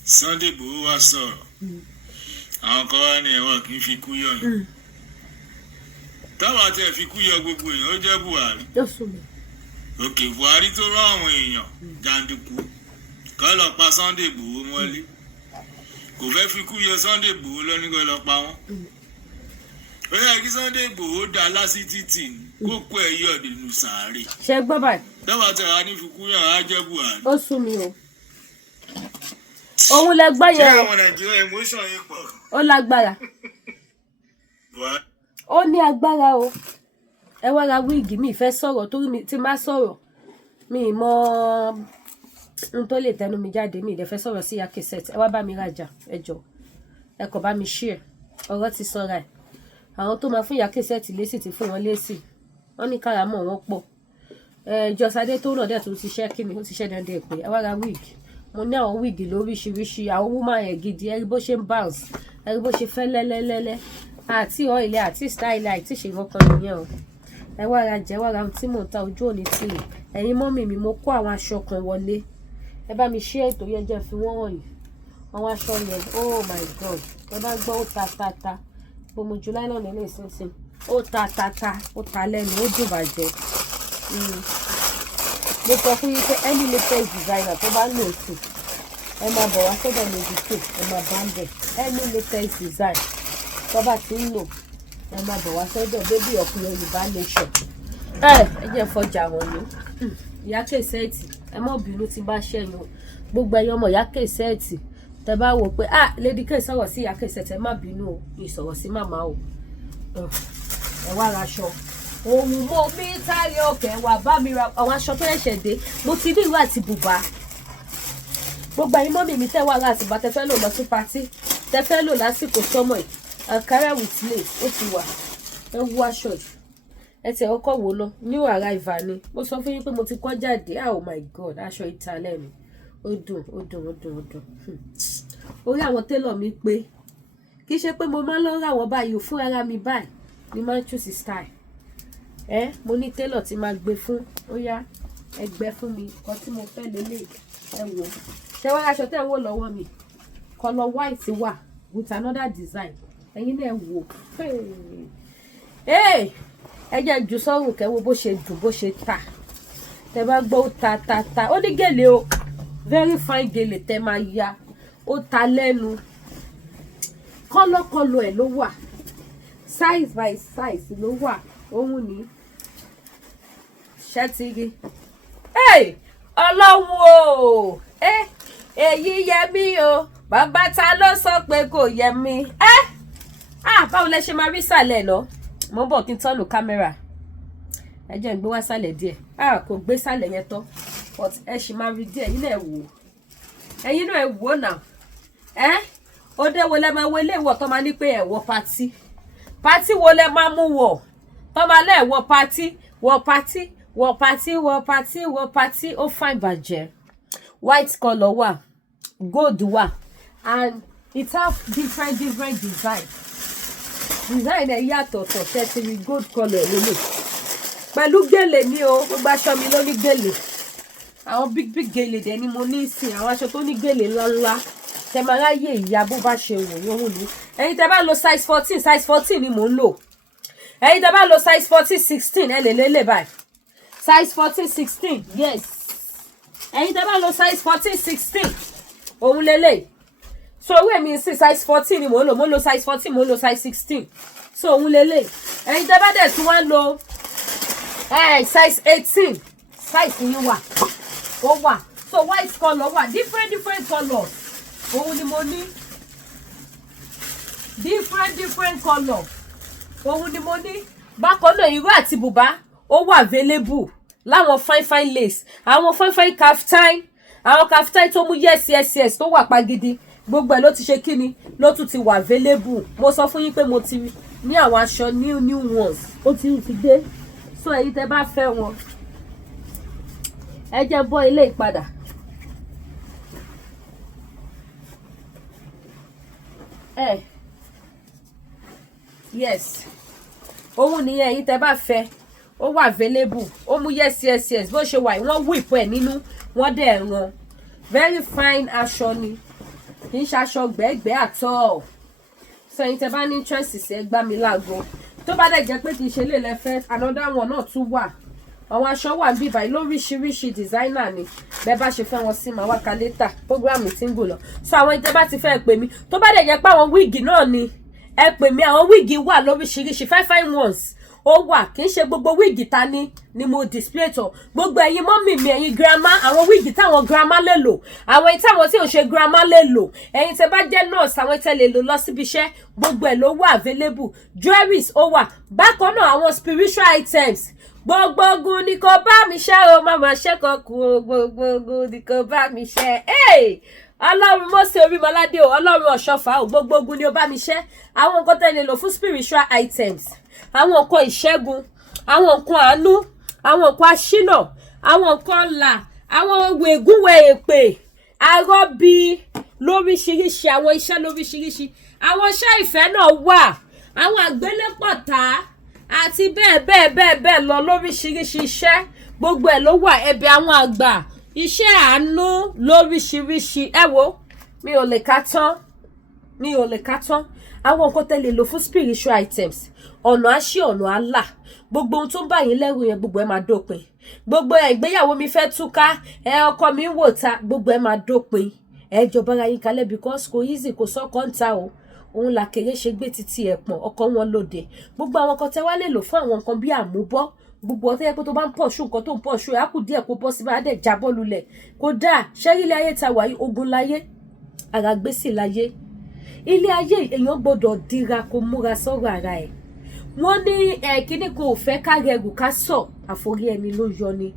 Sunday Igboho wá sọ̀rọ̀ àwọn kan wá ní ẹ̀wọ̀n kì í fi kú yọ̀yàn táwọn àti ẹ̀fi kú yọ gbogbo èèyàn ó jẹ́ Buhari. Òkè Buhari tó rán àwọn èèyàn jàǹdùkú kọ́ lọ pa Sunday Igboho mọ́lé kò fẹ́ fi kú yọ Sunday Igboho lọ nígbà lọ pa wọ́n. Ó yẹ kí Sunday Igboho dá lásì títì kó kó ẹ̀ yọ̀ nínú sàárè. Ṣé gbọ́ báyìí? táwọn àti ẹ̀wà ní fi kú yàn á jẹ́ Buhari. Ó sún mi o. Òun lẹ gbọ́ yẹn. Ṣé àwọn Nàìjíríà emotion yìí pọ̀? Ó lágbára. Ó ní agbára o. Ẹ wá ra wíìgì mi ìfẹ́ sọ̀rọ̀ torí mi ti má sọ̀rọ̀. Mi mọ n tó lè tẹnu mi jáde mi ìdẹ́fẹ́ sọ̀rọ̀ sí Kẹsẹtì. Ẹ wá bá mi rajà ẹ jọ̀ọ́. Ẹ kò bá mi share. Ọ̀rọ̀ ti sọra ẹ̀. Àwọn tó máa fún Kẹsẹtì lésì ti fún wọn lésì. Wọ́n ní káràmọ̀ wọn pọ̀. Jọ̀sádé tó náà dẹ̀ tó ti ṣẹ́ kí ni ó ti ṣẹ́ dandan pé ẹ wá ra wíìgì. Mo ní àwọn wíìgì lóríṣiríṣi àwọn woman ẹ̀ gidi ẹ rí bó ṣe ń bounce ẹ rí bó ṣe fẹ́ lẹ́lẹ́lẹ́lẹ́ àti oil àti style àti ṣe kankan nìyẹn o ẹ wá ra jẹ wá ra tí mò ń ta ojú òní tì í ẹ̀yin mọ́mì mi mo kó àwọn aṣọ kan wọlé ẹ bá mi ṣe ètò yẹn jẹ́ fi wọ́n wọ̀nyí àwọn aṣọ yẹn oh my god ẹ bá gbọ́ ó ta gbogbo july náà nílé ìsinsìn ó ta ó ta lẹ́nu ó dùn bàjẹ́ mo sọ fún yín pé any latest designer tó bá lò sí ẹ máa bọ̀ wá sọ́dọ̀ méjì tó ẹ máa bá ń bẹ̀ any latest design tó bá ti ń lò ẹ máa bọ̀ wá sọ́dọ̀ baby of Yorùbá nation ẹ jẹ́ fọjà wọn ni Ìyá Kẹsẹtì ẹ má bínú tí bá ṣẹ́yìn o gbogbo ẹ̀yin ọmọ Ìyá Kẹsẹtì tẹ bá wò pé Lady K sọ̀rọ̀ sí Ìyá Kẹsẹtì ẹ má bínú o ìsọ̀rọ̀ sí màmá o ẹ wá raṣọ òun mo mi táyé òkè wà bá mi ra àwọn aṣọ tó ẹ̀ṣẹ̀ dé mo ti ní ìwé àti bùbá gbogbo ẹ̀yin mọ́mì mi tẹ́ wà láti bá tẹ fẹ́ lò lọ sí patí tẹ fẹ́ lò lásìkò sọ́mọ̀ yìí Ankara with lace ó ti wà ẹ wú aṣọ yìí ẹ tẹ ọkọ wò lọ new arrival ni mo sọ fún yín pé mo ti kọ́ jáde oh my god aṣọ ìta lẹ́nu ó dùn orí àwọn télọ̀ mi pé kì í ṣe pé mo máa ń lọ ra àwọn báyìí fún ara mi báyìí ni máa ń choose style mo ní télọ̀ tí máa gbé fún ó yá ẹgbẹ́ fún mi kan tí mo fẹ́ lélẹ̀ ẹ wò ṣé wọ́n aṣọ tẹ́ ń wò lọ́wọ́ mi color white wà with another design ẹ̀yin náà wò ẹ jẹ́ jù sọ́rùn kẹ́wọ́ bó ṣe dùn bó ṣe ta tẹ bá gbọ́ ó ta ó ní gèlè o very fine gèlè tẹ máa ya ó ta lẹ́nu kọ́lọ́kọ́lọ́ ẹ̀ ló wà size by size ló wà òun ní ṣẹ́tìrì Hey, Ọlọ́run o. Èyí yẹ mí o. Bàbá ta ló sọ pé kò yẹ mí. Báwo lẹ ṣe máa rí sàlẹ̀ lọ? Mo bọ̀ kí n tọ́nu kámẹ́rà. Ẹ jẹ́ n gbé wá sàlẹ̀ díẹ̀. Kò gbé sàlẹ̀ yẹn tán. But ẹ ṣì máa rí díẹ̀. Ẹ̀yin náà ẹ wò. Ẹ̀yin náà ẹ wò náà. Òde wo lẹ máa wo ilé ìwọ̀ tó máa ní pé ẹ wọ party? Party wo lẹ máa mú wọ̀? Tó máa lẹ́ wọ party, wọ party, wọ party, wọ party, wọ party. Ó fine bàjẹ́. White color wà, gold wà, and it have different design. Design ẹ̀ yàtọ̀ tọ̀ tẹ́tìrì gold color lélẹ̀. Pẹ̀lú gèlè ni o, gbogbo aṣọ mi ló ní gèlè. Àwọn big gèlè dẹ̀ ni mo ní ìsìn, àwọn aṣọ tó ní gèlè ńláńlá. Tẹ máa ráyè ìyá bó bá ṣe wò yóò ní. Ẹ̀yin tẹ bá lo size 14 ni mò ń lò. Ẹ̀yin tẹ bá lo size 14, 16 ẹ lè lélẹ̀ báyìí. Size 14, 16, yes. Ẹ̀yin tẹ bá lo size 14, 16 òun lélẹ̀. So owó èmi sí size 14 ni mò ń lò. Mo lo size 14, mo lo size 16. So òun lélẹ̀. Ẹ̀yin tẹ bá dẹ̀ tún wá lo size 18. Size yín wà. Ó wà. So white color wà. Different colors. Òun ni mo ní. Different color. Òun ni mo ní. Bákan náà ìró àti bùbá ó wà available. Láwọn fine lace. Àwọn fine kaftan. Àwọn kaftan tó mú yes tó wà pagidi. Gbogbo ẹ̀ ló ti ṣe kíni ló tún ti wà available. Mo sọ fún yín pé mo ti ní àwọn aṣọ new ones. Ó ti dé. So ẹ̀yin tẹ́ bá fẹ́ wọn. Ẹ jẹ́ bọ́ ilé ìpadà. Yes. Òun nìyẹn ẹ̀yin tẹ́ bá fẹ́. Ó wà available. Ó mú yes bó ṣe wà wọ́n whip ẹ̀ nínú wọ́n dẹ̀ rán. Very fine aṣọ ni. Kì í ṣe aṣọ gbẹ́gbẹ́ at all. So ẹ̀yin tẹ́ bá ní interest sí ẹ gbá mi láago. Tó bá dẹ̀ jẹ́ pé kì í ṣe lè lẹ fẹ́ another one náà tún wà. Àwọn aṣọ wà bí báyìí lóríṣiríṣi designer ni. Bẹ́ẹ̀ bá ṣe fẹ́ wọn sí máa wá ka later. Program tí ń gò lọ. So àwọn ìtẹ́ bá ti fẹ́ pè mí. Tó bá dẹ̀ jẹ́ pé àwọn wig náà ni ẹ pè mí. Àwọn wig wà lóríṣiríṣi fine ones. Ó wà kì í ṣe gbogbo wig ta ni mo display tán. Gbogbo ẹ̀yin mọ́mì mi ẹ̀yin grandma àwọn wig táwọn grandma lè lò. Àwọn táwọn tí ò ṣe grandma lè lò. Ẹ̀yin tẹ́ bá jẹ́ nurse àwọn tẹ́ lè lò lọ síbi iṣẹ́. Gbogbo ẹ̀ ló wà available. Jewelries ó wà. Bákan náà àwọn spiritual items. Gbogbo ogun ni kò bá mi ṣe o mama ṣe kan kú gbogbo ogun ni kò bá mi ṣe. Ọlọ́run Mósè Orímọládé o Ọlọ́run Ọ̀ṣọ́fà o gbogbo ogun ni ó bá mi ṣe. Àwọn nǹkan tẹ́ lè lò fún spiritual items. Àwọn nǹkan ìṣẹ́gun, àwọn nǹkan àánú, àwọn nǹkan aṣínà, àwọn nǹkan ọlà, àwọn wègúnwẹ̀ èpè, arọ́bí lóríṣiríṣi, àwọn iṣẹ́ lóríṣiríṣi, àwọn iṣẹ́ ìfẹ́ náà wà, àwọn àgbélépọ̀tá àti bẹ́ẹ̀ lọ lóríṣiríṣi iṣẹ́ gbogbo ẹ̀ ló wà ẹ̀bẹ̀ àwọn àgbà iṣẹ́ àánú lóríṣiríṣi ẹ wo mi ò lè ká tán àwọn nǹkan tẹ́ lè lò fún spiritual items ọ̀nà àṣì ọ̀nà àlà gbogbo ohun tó ń bá yín lẹ́rù yẹn gbogbo ẹ̀ máa dópin gbogbo ìgbéyàwó mi fẹ́ túká ọkọ mi ń wò ta gbogbo ẹ̀ máa dópin jọba ara yín kalẹ̀ because kò easy kò sọ́kọ̀ ń ta o òun làkèrè ṣe gbé títí ẹ̀ pọ̀n ọkọ wọn lóde gbogbo àwọn nǹkan tẹ́ wá lè lò fún àwọn nǹkan bí àmúbọ́ gbogbo ọtẹ yẹ pé tó bá ń pọ̀ ṣú nǹkan tó ń pọ̀ ṣú ẹ̀ á kù díẹ̀ kó bọ́ sí bá dẹ̀ jábọ́ lulẹ̀ kó dáa ṣẹ́rílẹ̀ ayé ta wáyé ogun láyé àràgbésì láyé ilé ayé èèyàn gbọ́dọ̀ dira kó múra sọ́rọ̀ ara ẹ̀ wọ́n ní kíní kan ò fẹ́ kárẹ̀rù ká sọ̀ àforí ẹni ló yọ ni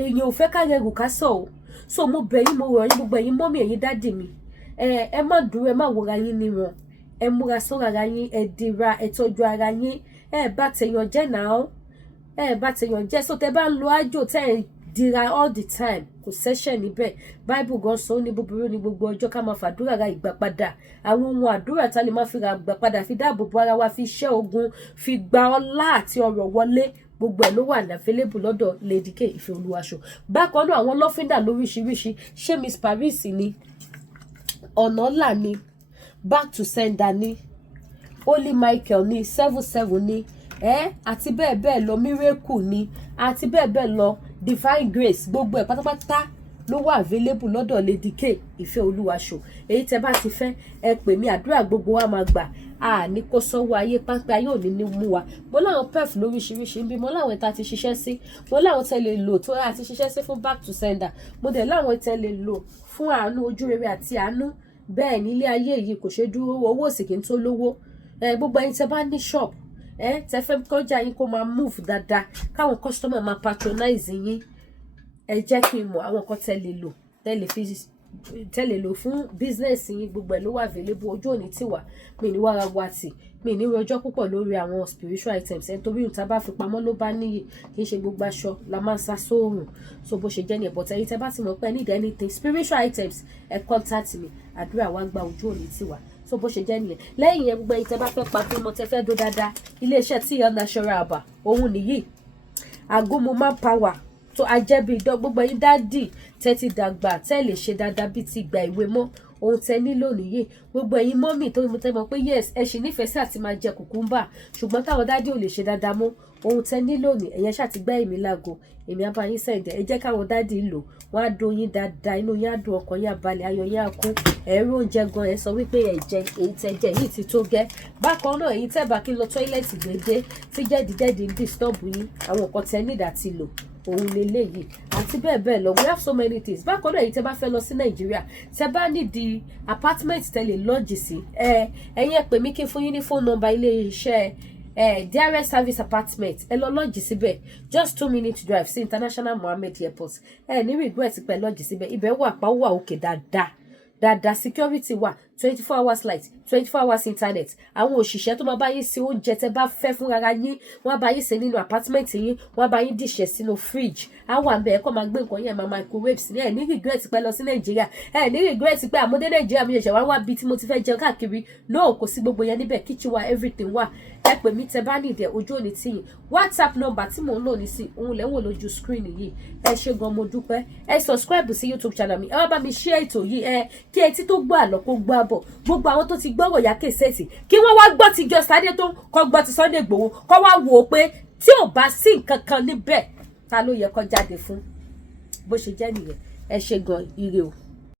èèyàn ò fẹ́ kárẹ̀rù ká sọ̀ o so mo bẹ̀ yín mo rọ̀ yín gbogbo ẹ̀yin mọ́mì ẹ̀yin dádì mi ẹ má dúró ẹ má wòra yín níran ẹ múra sọ́rọ̀ ara yín ẹ dira ẹ tọ́jú ara yín ẹ bá tèèyàn jẹ́ náà ẹ bá tèèyàn jẹ́ so tẹ bá ń lo àjò tẹ́ ẹ dira all the time kò sẹ́ṣẹ̀ níbẹ̀ bible gan sọ ní búburú ní gbogbo ọjọ́ ká máa fàdúrà ra ìgbà padà àwọn ohun àdúrà tá lè máa fi ra ìgbà padà fi dáàbò bo ara wa fi iṣẹ́ ogun fi gba ọlá àti ọrọ̀ wọlé gbogbo ẹ̀ ló wà available lọ́dọ̀ Lady K Ìfẹ́olúwaṣọ bákan náà àwọn lọ́fíńdà lóríṣiríṣi ṣé Miss Paris ni ọ̀nàlà ni back to sender ni Holy Michael ni 77 ni àti bẹ́ẹ̀ lọ miracle ni àti bẹ́ẹ̀ lọ divine grace gbogbo ẹ̀ pátápátá ló wà available lọ́dọ̀ Lady K Ìfẹ́olúwaṣọ èyí tẹ́ bá ti fẹ́ ẹ pè mí àdúrà gbogbo wa máa gbà ní kó sọ́wọ́ ayé pápẹ́ ayé òní ní mú wa mo láwọn pef lóríṣiríṣi ń bí mo láwọn ìta ti ṣiṣẹ́ sí mo láwọn tẹ́ lè lò tó àti ṣiṣẹ́ sí fún back to sender mo dẹ̀ láwọn tẹ́ lè lò fún àánú ojú rere àti àánú bẹ́ẹ̀ nílé ayé yìí kò ṣe dúró owó òsì kí n tó lówó gbogbo ẹ̀yin tẹ́ bá ní shop tẹ́ fẹ́ kọjá yín kó máa move dáadáa káwọn customer máa patronize yín ẹ jẹ́ kí n mọ̀ àwọn nǹkan tẹ́ lè lò fún business yín gbogbo ẹ̀ ló wà available ojú òní tiwa mi ní wàrà wa tì mi ní rọjọ́ púpọ̀ lórí àwọn spiritual items torí ìta bá fi pamọ́ ló bá níyì kì í ṣe gbogbo aṣọ la máa ń sá sóòrùn so bó ṣe jẹ́ ní ẹ̀bọ̀tẹ́ yìí tẹ́ bá ti mọ̀ pé need anything spiritual items ẹ contact me àdúrà wa gba ojú òní tiwa so bó ṣe jẹ́ nìyẹn lẹ́yìn yẹn gbogbo ẹ̀yin tẹ́ bá fẹ́ pa fún mọ́ tẹ́ fẹ́ dó dáadáa iléeṣẹ́ tí yan natural aba òun nìyí àgúnmu man power tó ajẹ́bi ìdán gbogbo ẹ̀yin dádì tẹ́ ti dàgbà tẹ́ lè ṣe dáadáa bíi ti gba ìwé mọ́ ohun tẹ́ nílò nìyí gbogbo ẹ̀yin mọ́mì tó tẹ́ mọ̀ pé yes ẹ ṣì nífẹ̀ẹ́ sí àti máa jẹ kùkúmbà ṣùgbọ́n táwọn dádì ò lè ṣe dáadáa mọ́ ohun tẹ́ nílò ní ẹ̀yẹn ṣáà ti gbá èmi láago èmi á bá yín sẹ̀dẹ̀ ẹ jẹ́ káwọn dádì lò wọ́n á dùn yín dáadáa inú yín á dùn ọkàn yín á balẹ̀ ayọ̀ yín á kún ẹ̀rọ oúnjẹ gan ẹ sọ wípé ẹ jẹ èyí tẹ́ jẹ yìí ti tó gẹ́ bákan náà èyí tẹ́ bá kí n lọ tọ́ílẹ̀tì déédéé tí jẹ́dìjẹ́dì ń disturb yín àwọn nǹkan tẹ́ nídà ti lò òun leléyìí àti bẹ́ẹ̀ bẹ́ẹ̀ lọ we have so many things bákan náà èyí tẹ́ bá fẹ́ lọ sí nàìjíríà tẹ́ bá nídìí apartment tẹ́ lè lọ́ọ̀jì sí ẹ̀yin ẹ pè mí kí n fún yín ní phone number ilé iṣẹ́ direct service apartment ẹ lọ lọ́ọ̀jì síbẹ̀ just 2 minutes drive sí international mohammed airport ní regret pẹ̀ lọ́ọ̀jì síbẹ̀ ibẹ̀ wà pa wà òkè dáadáa security wà 24 hours light 24 hours internet àwọn òṣìṣẹ́ tó máa bá yín ṣe oúnjẹ tẹ́ bá fẹ́ fún rárá yín wọ́n á bá yín ṣe nínú apartment yín wọ́n á bá yín dìṣẹ́ sínú fridge àwọn àbẹ̀ ẹ̀kọ́ máa gbé nǹkan yẹn máa microwave sí ní regret pé lọ sí nàìjíríà ní regret pé àmọ́dé nàìjíríà mi ṣẹ̀ṣẹ̀ wá bí tí mo ti fẹ́ jẹun káàkiri no kò sí gbogbo yẹn níbẹ̀ kitchen wa everything wà ẹ pè mí tẹ́ bá nìdẹ ojú òní tìyìn whatsapp number tí mò ń lò ní sí òun lẹ́wọ̀n lójú screen yìí ẹ ṣé gan mo dúpẹ́ ẹ subscribe sí youtube channel mi ẹ wá bá mi share ètò yìí kí etí tó gbọ́ àlọ́ kó gbọ́ àbọ̀ gbogbo àwọn tó ti gbọ́rọ̀ yá kèsèsì kí wọ́n wá gbọ́ ti Just Adé tó kọ́ gbọ́ ti Sunday Igboho kọ́ wá wò ó pé tí ò bá sí nǹkan kan níbẹ̀ ta ló yẹ kó jáde fún bó ṣe jẹ́ nìyẹn ẹ ṣé gan ire o.